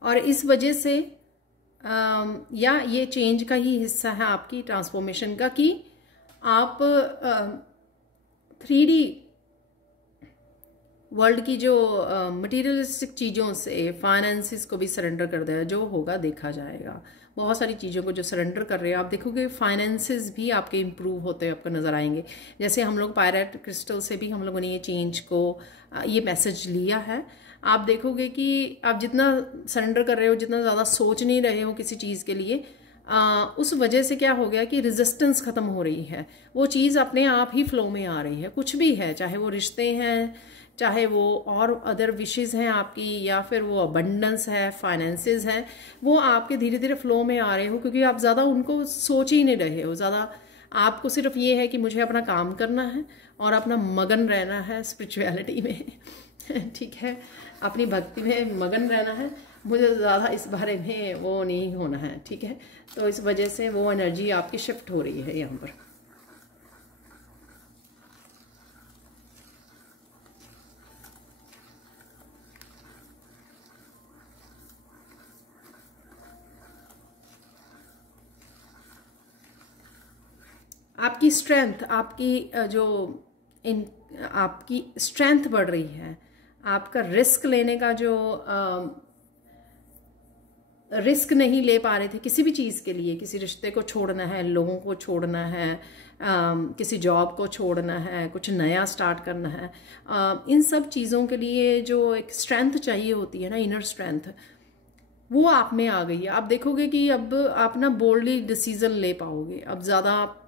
और इस वजह से या ये चेंज का ही हिस्सा है आपकी ट्रांसफॉर्मेशन का, कि आप 3D वर्ल्ड की जो मटेरियलिस्टिक चीज़ों से फाइनेंसिस को भी सरेंडर कर देगा। जो होगा देखा जाएगा। बहुत सारी चीज़ों को जो सरेंडर कर रहे हैं आप देखोगे, फाइनेंसिस भी आपके इम्प्रूव होते आपको नज़र आएंगे। जैसे हम लोग पायरेट क्रिस्टल से भी हम लोगों ने ये चेंज को, ये मैसेज लिया है। आप देखोगे कि आप जितना सरेंडर कर रहे हो, जितना ज़्यादा सोच नहीं रहे हो किसी चीज़ के लिए, उस वजह से क्या हो गया कि रेजिस्टेंस ख़त्म हो रही है। वो चीज़ अपने आप ही फ्लो में आ रही है। कुछ भी है, चाहे वो रिश्ते हैं, चाहे वो और अदर विशेज़ हैं आपकी, या फिर वो अबंडेंस है, फाइनेंसेस हैं, वो आपके धीरे धीरे फ्लो में आ रहे हो, क्योंकि आप ज़्यादा उनको सोच ही नहीं रहे हो। ज़्यादा आपको सिर्फ ये है कि मुझे अपना काम करना है और अपना मगन रहना है स्पिरिचुअलिटी में ठीक है, अपनी भक्ति में मगन रहना है। मुझे ज़्यादा इस बारे में वो नहीं होना है, ठीक है। तो इस वजह से वो एनर्जी आपकी शिफ्ट हो रही है यहाँ पर। आपकी स्ट्रेंथ, आपकी स्ट्रेंथ बढ़ रही है। आपका रिस्क लेने का जो रिस्क नहीं ले पा रहे थे किसी भी चीज़ के लिए, किसी रिश्ते को छोड़ना है, लोगों को छोड़ना है, किसी जॉब को छोड़ना है, कुछ नया स्टार्ट करना है, इन सब चीज़ों के लिए जो एक स्ट्रेंथ चाहिए होती है ना, इनर स्ट्रेंथ, वो आप में आ गई है। आप देखोगे कि अब आप ना बोल्डली डिसीजन ले पाओगे। अब ज़्यादा आप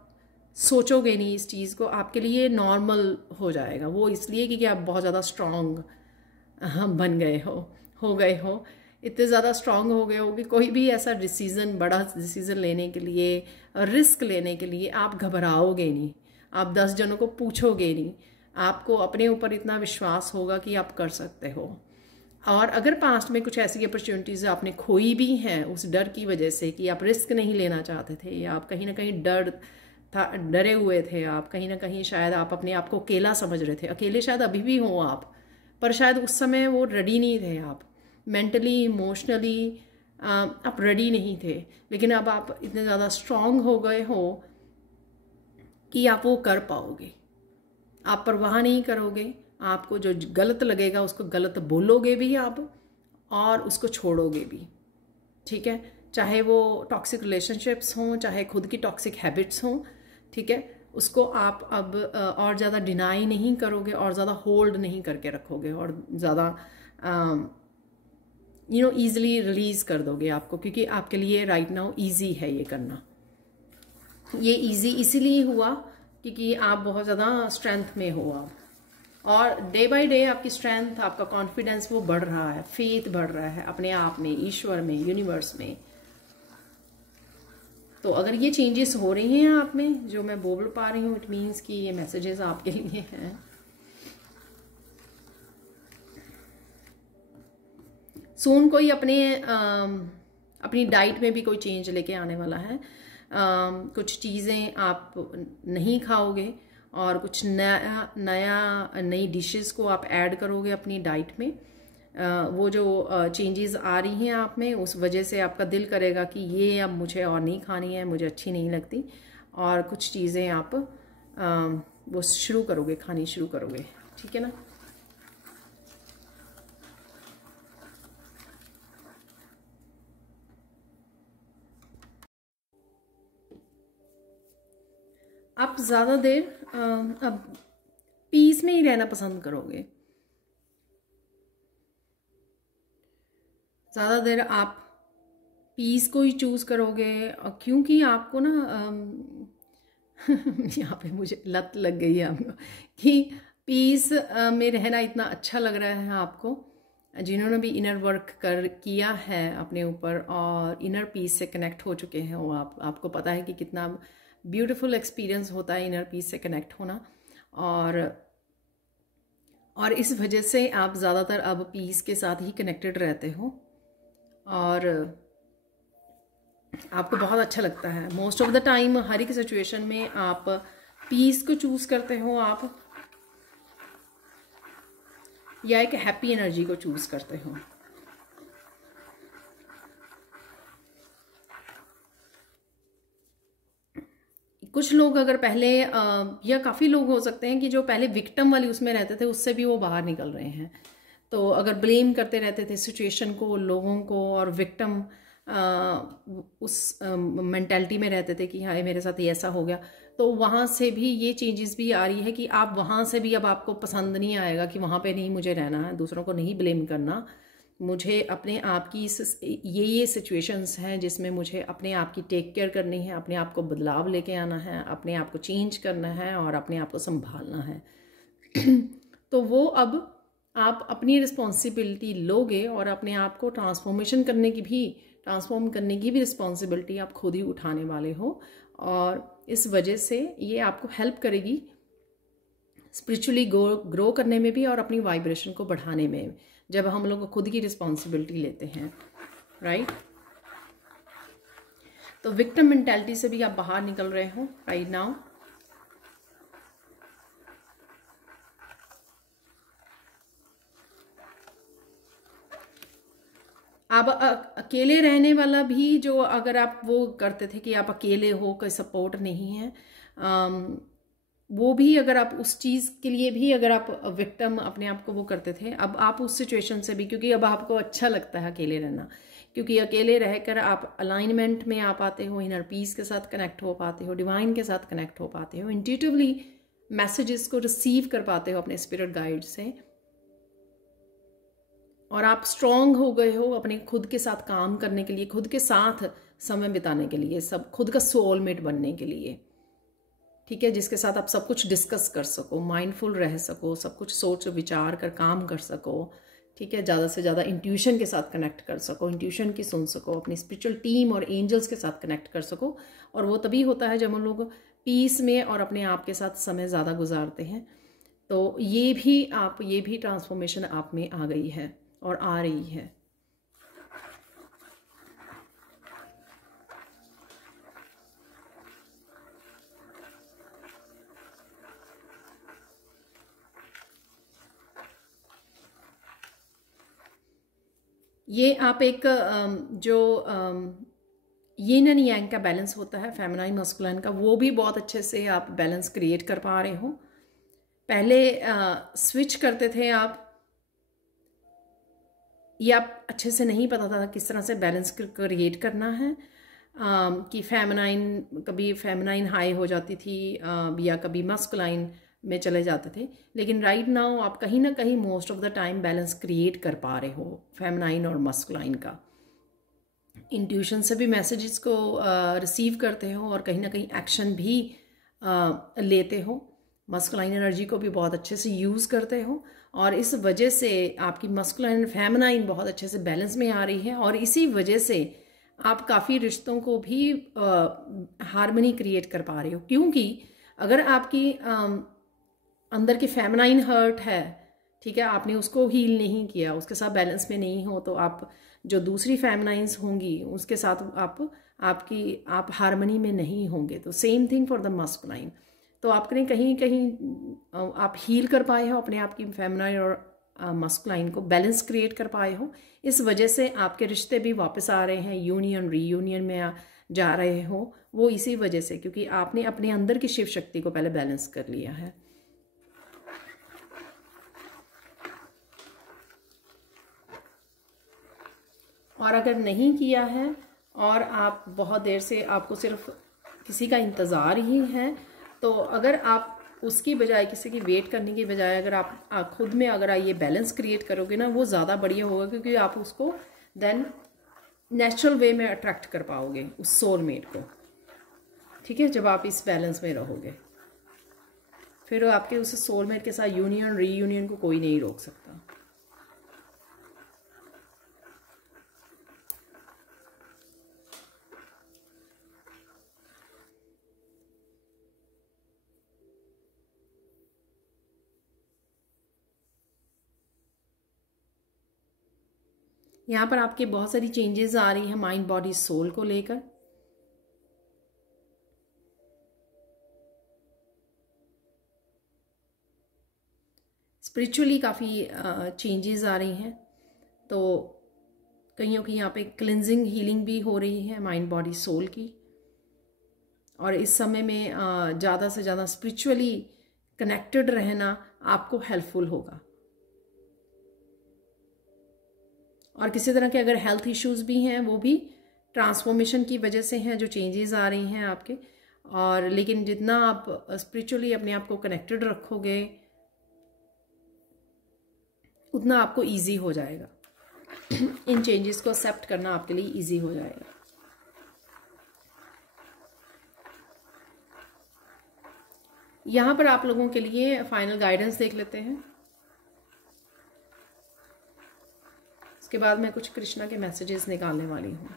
सोचोगे नहीं इस चीज़ को, आपके लिए नॉर्मल हो जाएगा। वो इसलिए क्योंकि आप बहुत ज़्यादा स्ट्रांग बन गए हो गए हो, इतने ज़्यादा स्ट्रांग हो गए हो कि कोई भी ऐसा डिसीज़न, बड़ा डिसीज़न लेने के लिए, रिस्क लेने के लिए आप घबराओगे नहीं। आप 10 जनों को पूछोगे नहीं। आपको अपने ऊपर इतना विश्वास होगा कि आप कर सकते हो। और अगर पास्ट में कुछ ऐसी अपॉर्चुनिटीज़ आपने खोई भी हैं उस डर की वजह से कि आप रिस्क नहीं लेना चाहते थे, या आप कहीं ना कहीं डरे हुए थे, आप कहीं ना कहीं शायद आप अपने आप को अकेला समझ रहे थे। अकेले शायद अभी भी हो आप, पर शायद उस समय वो रेडी नहीं थे आप, मेंटली इमोशनली आप रेडी नहीं थे। लेकिन अब आप इतने ज़्यादा स्ट्रांग हो गए हो कि आप वो कर पाओगे। आप परवाह नहीं करोगे। आपको जो गलत लगेगा उसको गलत बोलोगे भी आप, और उसको छोड़ोगे भी, ठीक है। चाहे वो टॉक्सिक रिलेशनशिप्स हों, चाहे खुद की टॉक्सिक हैबिट्स हों, ठीक है, उसको आप अब और ज़्यादा डिनाई नहीं करोगे, और ज़्यादा होल्ड नहीं करके रखोगे, और ज़्यादा ईजिली रिलीज़ कर दोगे आपको, क्योंकि आपके लिए राइट नाउ ईजी है ये करना। ये ईजी इसीलिए हुआ क्योंकि आप बहुत ज़्यादा स्ट्रेंथ में हो आप, और डे बाय डे आपकी स्ट्रेंथ, आपका कॉन्फिडेंस वो बढ़ रहा है, फेथ बढ़ रहा है अपने आप में, ईश्वर में, यूनिवर्स में। तो अगर ये चेंजेस हो रही हैं आप में, जो मैं बोल पा रही हूँ, इट मीन्स कि ये मैसेजेस आपके लिए हैं। सून कोई अपनी डाइट में भी कोई चेंज लेके आने वाला है। कुछ चीज़ें आप नहीं खाओगे, और कुछ नई डिशेस को आप ऐड करोगे अपनी डाइट में। वो जो चेंजेस आ रही हैं आप में, उस वजह से आपका दिल करेगा कि ये अब मुझे और नहीं खानी है, मुझे अच्छी नहीं लगती, और कुछ चीज़ें आप वो शुरू करोगे, खानी शुरू करोगे, ठीक है ना। आप ज़्यादा देर अब पीस में ही रहना पसंद करोगे। ज़्यादा देर आप पीस को ही चूज़ करोगे, क्योंकि आपको ना यहाँ पे मुझे लत लग गई है कि पीस में रहना इतना अच्छा लग रहा है आपको। जिन्होंने भी इनर वर्क किया है अपने ऊपर और इनर पीस से कनेक्ट हो चुके हैं, वो आपको पता है कि कितना ब्यूटीफुल एक्सपीरियंस होता है इनर पीस से कनेक्ट होना। और इस वजह से आप ज़्यादातर अब पीस के साथ ही कनेक्टेड रहते हो, और आपको बहुत अच्छा लगता है। मोस्ट ऑफ द टाइम हर एक सिचुएशन में आप पीस को चूज़ करते हो आप, या एक हैप्पी एनर्जी को चूज़ करते हो। कुछ लोग अगर पहले या काफ़ी लोग हो सकते हैं कि जो पहले विक्टिम वाली उसमें रहते थे उससे भी वो बाहर निकल रहे हैं। तो अगर ब्लेम करते रहते थे सिचुएशन को, लोगों को, और विक्टिम उस मेंटालिटी में रहते थे कि हाँ मेरे साथ ये ऐसा हो गया, तो वहाँ से भी ये चेंजेस भी आ रही है कि आप वहाँ से भी अब आपको पसंद नहीं आएगा कि वहाँ पे नहीं मुझे रहना है, दूसरों को नहीं ब्लेम करना, मुझे अपने आप की ये सिचुएशंस हैं जिसमें मुझे अपने आप की टेक केयर करनी है, अपने आप को बदलाव लेके आना है, अपने आप को चेंज करना है और अपने आप को संभालना है। तो वो अब आप अपनी रिस्पॉन्सिबिलिटी लोगे और अपने आप को ट्रांसफॉर्म करने की भी रिस्पॉन्सिबिलिटी आप खुद ही उठाने वाले हो। और इस वजह से ये आपको हेल्प करेगी स्पिरिचुअली ग्रो करने में भी और अपनी वाइब्रेशन को बढ़ाने में, जब हम लोग खुद की रिस्पॉन्सिबिलिटी लेते हैं, राइट। तो विक्टिम मेंटालिटी से भी आप बाहर निकल रहे हो राइट नाउ। अब अकेले रहने वाला भी, जो अगर आप वो करते थे कि आप अकेले हो, कोई सपोर्ट नहीं है, वो भी अगर आप उस चीज़ के लिए भी अगर आप विक्टिम अपने आप को वो करते थे, अब आप उस सिचुएशन से भी, क्योंकि अब आपको अच्छा लगता है अकेले रहना, क्योंकि अकेले रहकर आप अलाइनमेंट में आ पाते हो, इनर पीस के साथ कनेक्ट हो पाते हो, डिवाइन के साथ कनेक्ट हो पाते हो, इंट्यूटिवली मैसेजेस को रिसीव कर पाते हो अपने स्पिरिट गाइड से, और आप स्ट्रॉन्ग हो गए हो अपने खुद के साथ काम करने के लिए, खुद के साथ समय बिताने के लिए, सब खुद का सोलमेट बनने के लिए, ठीक है, जिसके साथ आप सब कुछ डिस्कस कर सको, माइंडफुल रह सको, सब कुछ सोच विचार कर काम कर सको, ठीक है, ज़्यादा से ज़्यादा इंट्यूशन के साथ कनेक्ट कर सको, इंट्यूशन की सुन सको, अपनी स्पिरिचुअल टीम और एंजल्स के साथ कनेक्ट कर सको। और वो तभी होता है जब हम लोग पीस में और अपने आप के साथ समय ज़्यादा गुजारते हैं। तो ये भी ट्रांसफॉर्मेशन आप में आ गई है और आ रही है। ये आप एक जो यिन एंड यांग का बैलेंस होता है, फेमिनाइन मस्कुलाइन का, वो भी बहुत अच्छे से आप बैलेंस क्रिएट कर पा रहे हो। पहले स्विच करते थे आप, ये आप अच्छे से नहीं पता था किस तरह से बैलेंस क्रिएट करना है, कि कभी फेमिनाइन हाई हो जाती थी या कभी मस्कुलाइन में चले जाते थे। लेकिन राइट नाउ आप कहीं ना कहीं most of the time balance create कर पा रहे हो फेमिनाइन और मस्कुलाइन का। इंट्यूशन से भी मैसेजेस को रिसीव करते हो और कहीं ना कहीं एक्शन भी लेते हो, मस्कुलाइन एनर्जी को भी बहुत अच्छे से यूज़ करते हो, और इस वजह से आपकी मस्कुलाइन और फेमिनाइन बहुत अच्छे से बैलेंस में आ रही है। और इसी वजह से आप काफ़ी रिश्तों को भी हार्मनी क्रिएट कर पा रहे हो, क्योंकि अगर आपकी अंदर की फेमिनाइन हर्ट है, ठीक है, आपने उसको हील नहीं किया, उसके साथ बैलेंस में नहीं हो, तो आप जो दूसरी फेमिनाइंस होंगी उसके साथ आप हार्मनी में नहीं होंगे। तो same thing for the masculine. तो आपने कहीं कहीं आप हील कर पाए हो अपने आप की फेमिनाइन और मस्कुलाइन को, बैलेंस क्रिएट कर पाए हो। इस वजह से आपके रिश्ते भी वापस आ रहे हैं, यूनियन रीयूनियन में जा रहे हो, वो इसी वजह से, क्योंकि आपने अपने अंदर की शिव शक्ति को पहले बैलेंस कर लिया है। और अगर नहीं किया है और आप बहुत देर से आपको सिर्फ किसी का इंतज़ार ही है, तो अगर आप उसकी बजाय, किसी की वेट करने की बजाय, अगर आप खुद में अगर ये बैलेंस क्रिएट करोगे ना, वो ज़्यादा बढ़िया होगा, क्योंकि आप उसको देन नेचुरल वे में अट्रैक्ट कर पाओगे उस सोलमेट को, ठीक है, जब आप इस बैलेंस में रहोगे, फिर आपके उस सोलमेट के साथ यूनियन रीयूनियन को कोई नहीं रोक सकता। यहाँ पर आपके बहुत सारी चेंजेस आ रही हैं माइंड बॉडी सोल को लेकर। स्पिरिचुअली काफ़ी चेंजेस आ रही हैं, तो कहीं यहाँ पे क्लिनजिंग हीलिंग भी हो रही है माइंड बॉडी सोल की। और इस समय में ज़्यादा से ज़्यादा स्पिरिचुअली कनेक्टेड रहना आपको हेल्पफुल होगा। और किसी तरह के अगर हेल्थ इश्यूज भी हैं वो भी ट्रांसफॉर्मेशन की वजह से हैं, जो चेंजेस आ रही हैं आपके। और लेकिन जितना आप स्पिरिचुअली अपने आप को कनेक्टेड रखोगे उतना आपको इजी हो जाएगा। इन चेंजेस को एक्सेप्ट करना आपके लिए इजी हो जाएगा। यहाँ पर आप लोगों के लिए फाइनल गाइडेंस देख लेते हैं। उसके बाद मैं कुछ कृष्णा के मैसेजेस निकालने वाली हूँ।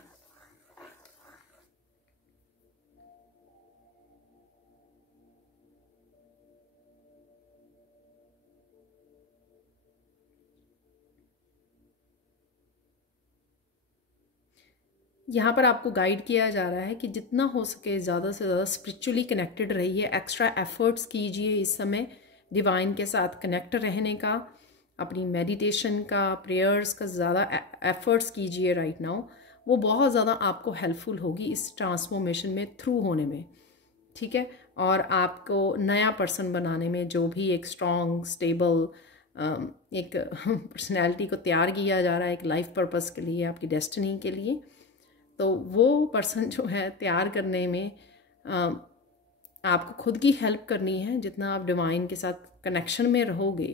यहाँ पर आपको गाइड किया जा रहा है कि जितना हो सके ज़्यादा से ज़्यादा स्पिरिचुअली कनेक्टेड रहिए, एक्स्ट्रा एफर्ट्स कीजिए इस समय डिवाइन के साथ कनेक्ट रहने का, अपनी मेडिटेशन का, प्रेयर्स का ज़्यादा एफर्ट्स कीजिए राइट नाउ। वो बहुत ज़्यादा आपको हेल्पफुल होगी इस ट्रांसफॉर्मेशन में थ्रू होने में, ठीक है। और आपको नया पर्सन बनाने में, जो भी एक स्ट्रॉन्ग स्टेबल एक पर्सनैलिटी को तैयार किया जा रहा है एक लाइफ पर्पस के लिए, आपकी डेस्टिनी के लिए, तो वो पर्सन जो है तैयार करने में आपको खुद की हेल्प करनी है। जितना आप डिवाइन के साथ कनेक्शन में रहोगे,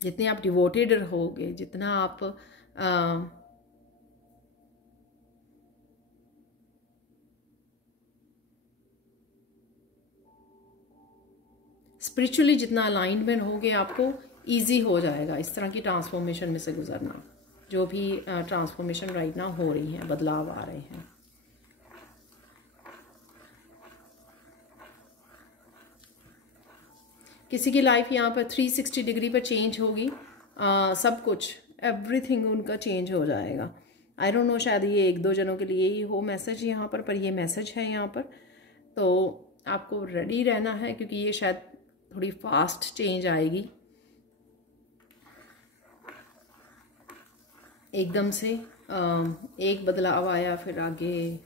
जितने आप डिवोटेड रहोगे, जितना आप स्पिरिचुअली जितना अलाइंड में रहोगे, आपको इजी हो जाएगा इस तरह की ट्रांसफॉर्मेशन में से गुजरना। जो भी ट्रांसफॉर्मेशन राइट नाउ हो रही है, बदलाव आ रहे हैं। किसी की लाइफ यहाँ पर 360 डिग्री पर चेंज होगी। सब कुछ, एवरीथिंग उनका चेंज हो जाएगा। आई डोंट नो, शायद ये 1-2 जनों के लिए ही हो मैसेज यहाँ पर ये मैसेज है यहाँ पर। तो आपको रेडी रहना है, क्योंकि ये शायद थोड़ी फास्ट चेंज आएगी। एकदम से एक बदलाव आया, फिर आगे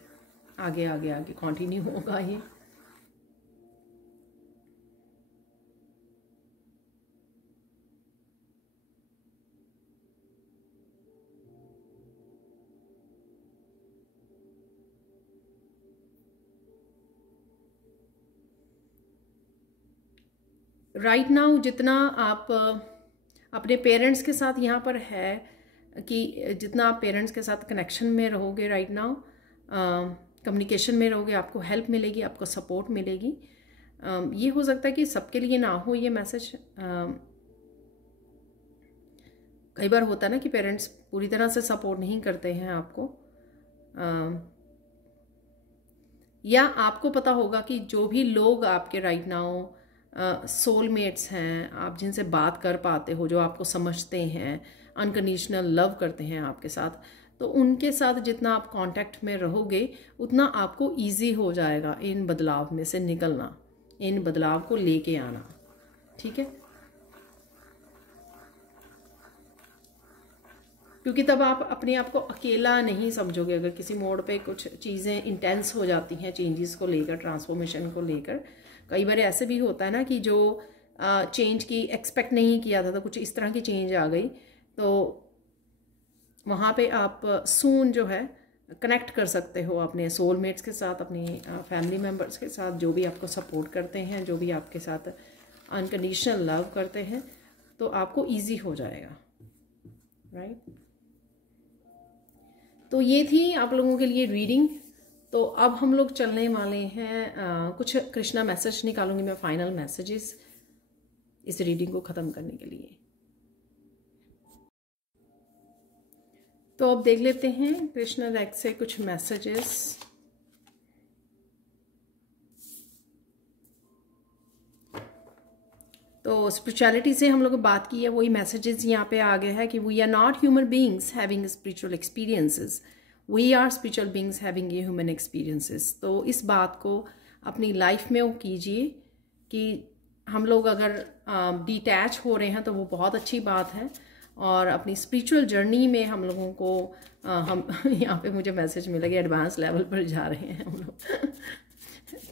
आगे आगे आगे कंटिन्यू होगा ये। राइट नाउ जितना आप अपने पेरेंट्स के साथ यहाँ पर है कि जितना आप पेरेंट्स के साथ कनेक्शन में रहोगे राइट नाउ, कम्युनिकेशन में रहोगे, आपको हेल्प मिलेगी, आपको सपोर्ट मिलेगी। ये हो सकता है कि सबके लिए ना हो ये मैसेज। कई बार होता है ना कि पेरेंट्स पूरी तरह से सपोर्ट नहीं करते हैं आपको, या आपको पता होगा कि जो भी लोग आपके राइट नाउ सोलमेट्स हैं, आप जिनसे बात कर पाते हो, जो आपको समझते हैं, अनकंडीशनल लव करते हैं आपके साथ, तो उनके साथ जितना आप कांटेक्ट में रहोगे उतना आपको इजी हो जाएगा इन बदलाव में से निकलना, इन बदलाव को लेके आना, ठीक है। क्योंकि तब आप अपने आप को अकेला नहीं समझोगे। अगर किसी मोड़ पे कुछ चीज़ें इंटेंस हो जाती हैं चेंजेस को लेकर, ट्रांसफॉर्मेशन को लेकर, कई बार ऐसे भी होता है ना कि जो चेंज की एक्सपेक्ट नहीं किया था, तो कुछ इस तरह की चेंज आ गई, तो वहाँ पे आप सून जो है कनेक्ट कर सकते हो अपने सोलमेट्स के साथ, अपनी फैमिली मेम्बर्स के साथ, जो भी आपको सपोर्ट करते हैं, जो भी आपके साथ अनकंडीशनल लव करते हैं, तो आपको इजी हो जाएगा, राइट। तो ये थी आप लोगों के लिए रीडिंग। तो अब हम लोग चलने वाले हैं, कुछ कृष्णा मैसेज निकालूंगी मैं, फाइनल मैसेजेस इस रीडिंग को ख़त्म करने के लिए। तो अब देख लेते हैं कृष्णा डेक से कुछ मैसेजेस। तो स्पिरिचुअलिटी से हम लोग बात की है, वही मैसेजेस यहाँ पे आ गए हैं कि we are not human beings having spiritual experiences, we are spiritual beings having a human experiences. तो इस बात को अपनी लाइफ में वो कीजिए कि हम लोग अगर डिटैच हो रहे हैं तो वो बहुत अच्छी बात है, और अपनी स्पिरिचुअल जर्नी में हम लोगों को हम यहाँ पे मुझे मैसेज मिला कि एडवांस लेवल पर जा रहे हैं हम लोग।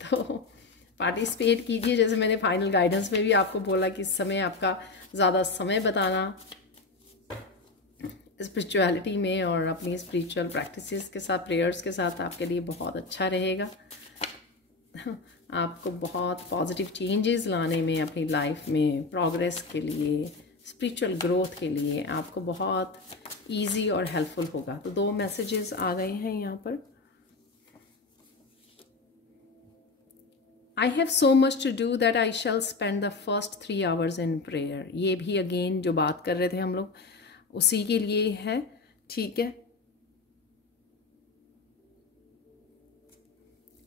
तो पार्टिसिपेट कीजिए। जैसे मैंने फाइनल गाइडेंस में भी आपको बोला कि इस समय आपका ज़्यादा समय बताना स्पिरिचुअलिटी में और अपनी स्पिरिचुअल प्रैक्टिसेस के साथ, प्रेयर्स के साथ आपके लिए बहुत अच्छा रहेगा। आपको बहुत पॉजिटिव चेंजेस लाने में, अपनी लाइफ में प्रोग्रेस के लिए, स्पिरिचुअल ग्रोथ के लिए आपको बहुत इजी और हेल्पफुल होगा। तो 2 मैसेजेस आ गए हैं यहाँ पर। I have so much to do that I shall spend the first 3 hours in prayer। ये भी अगेन जो बात कर रहे थे हम लोग उसी के लिए है, ठीक है।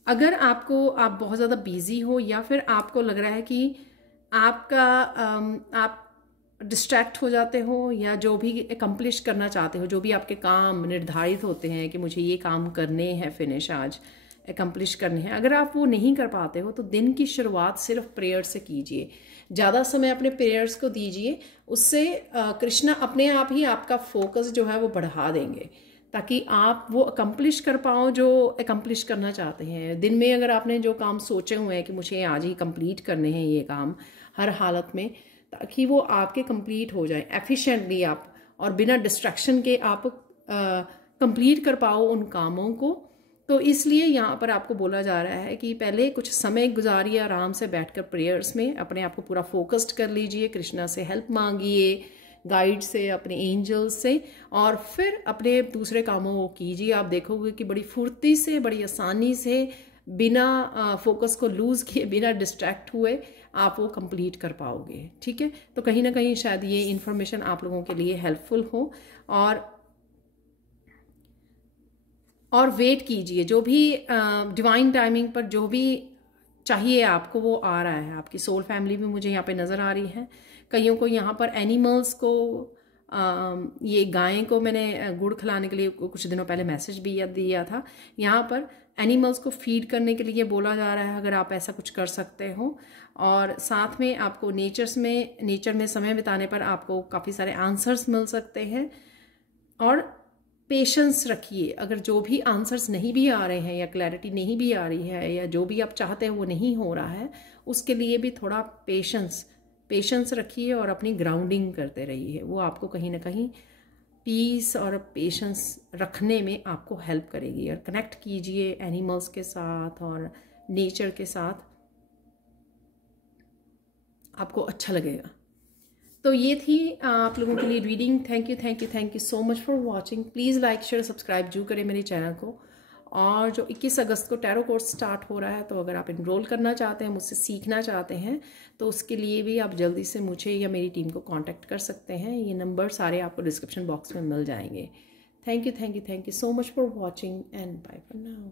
अगर आप बहुत ज़्यादा बिजी हो या फिर आपको लग रहा है कि आप डिस्ट्रैक्ट हो जाते हो या जो भी एकम्प्लिश करना चाहते हो, जो भी आपके काम निर्धारित होते हैं कि मुझे ये काम करने हैं, फिनिश आज एकम्प्लिश करने हैं, अगर आप वो नहीं कर पाते हो तो दिन की शुरुआत सिर्फ प्रेयर से कीजिए। ज़्यादा समय अपने प्रेयर्स को दीजिए, उससे कृष्णा अपने आप ही आपका फोकस जो है वो बढ़ा देंगे ताकि आप वो अकम्प्लिश कर पाओ जो अकम्प्लिश करना चाहते हैं। दिन में अगर आपने जो काम सोचे हुए हैं कि मुझे आज ही कंप्लीट करने हैं ये काम हर हालत में, ताकि वो आपके कंप्लीट हो जाए एफिशिएंटली आप, और बिना डिस्ट्रैक्शन के आप कंप्लीट कर पाओ उन कामों को। तो इसलिए यहाँ पर आपको बोला जा रहा है कि पहले कुछ समय गुजारिए आराम से बैठकर प्रेयर्स में, अपने आप को पूरा फोकस्ड कर लीजिए, कृष्णा से हेल्प मांगिए, गाइड से, अपने एंजल्स से, और फिर अपने दूसरे कामों को कीजिए। आप देखोगे कि बड़ी फुर्ती से, बड़ी आसानी से, बिना फोकस को लूज़ किए, बिना डिस्ट्रैक्ट हुए आप वो कंप्लीट कर पाओगे, ठीक है। तो कहीं ना कहीं शायद ये इन्फॉर्मेशन आप लोगों के लिए हेल्पफुल हो। और वेट कीजिए, जो भी डिवाइन टाइमिंग पर जो भी चाहिए आपको वो आ रहा है। आपकी सोल फैमिली भी मुझे यहाँ पे नज़र आ रही है। कईयों को यहाँ पर एनिमल्स को, ये गाय को मैंने गुड़ खिलाने के लिए कुछ दिनों पहले मैसेज भी दिया था। यहाँ पर एनिमल्स को फीड करने के लिए बोला जा रहा है, अगर आप ऐसा कुछ कर सकते हो। और साथ में आपको नेचर में समय बिताने पर आपको काफ़ी सारे आंसर्स मिल सकते हैं। और पेशेंस रखिए, अगर जो भी आंसर्स नहीं भी आ रहे हैं या क्लैरिटी नहीं भी आ रही है या जो भी आप चाहते हैं वो नहीं हो रहा है, उसके लिए भी थोड़ा पेशेंस रखिए और अपनी ग्राउंडिंग करते रहिए। वो आपको कहीं ना कहीं पीस और पेशेंस रखने में आपको हेल्प करेगी। और कनेक्ट कीजिए एनिमल्स के साथ और नेचर के साथ, आपको अच्छा लगेगा। तो ये थी आप लोगों के लिए reading. Thank you so much for watching. Please like share subscribe जरूर करें मेरे चैनल को। और जो 21 अगस्त को टैरो कोर्स स्टार्ट हो रहा है, तो अगर आप इनरोल करना चाहते हैं, मुझसे सीखना चाहते हैं, तो उसके लिए भी आप जल्दी से मुझे या मेरी टीम को कांटेक्ट कर सकते हैं। ये नंबर सारे आपको डिस्क्रिप्शन बॉक्स में मिल जाएंगे। Thank you so much for watching and bye for now.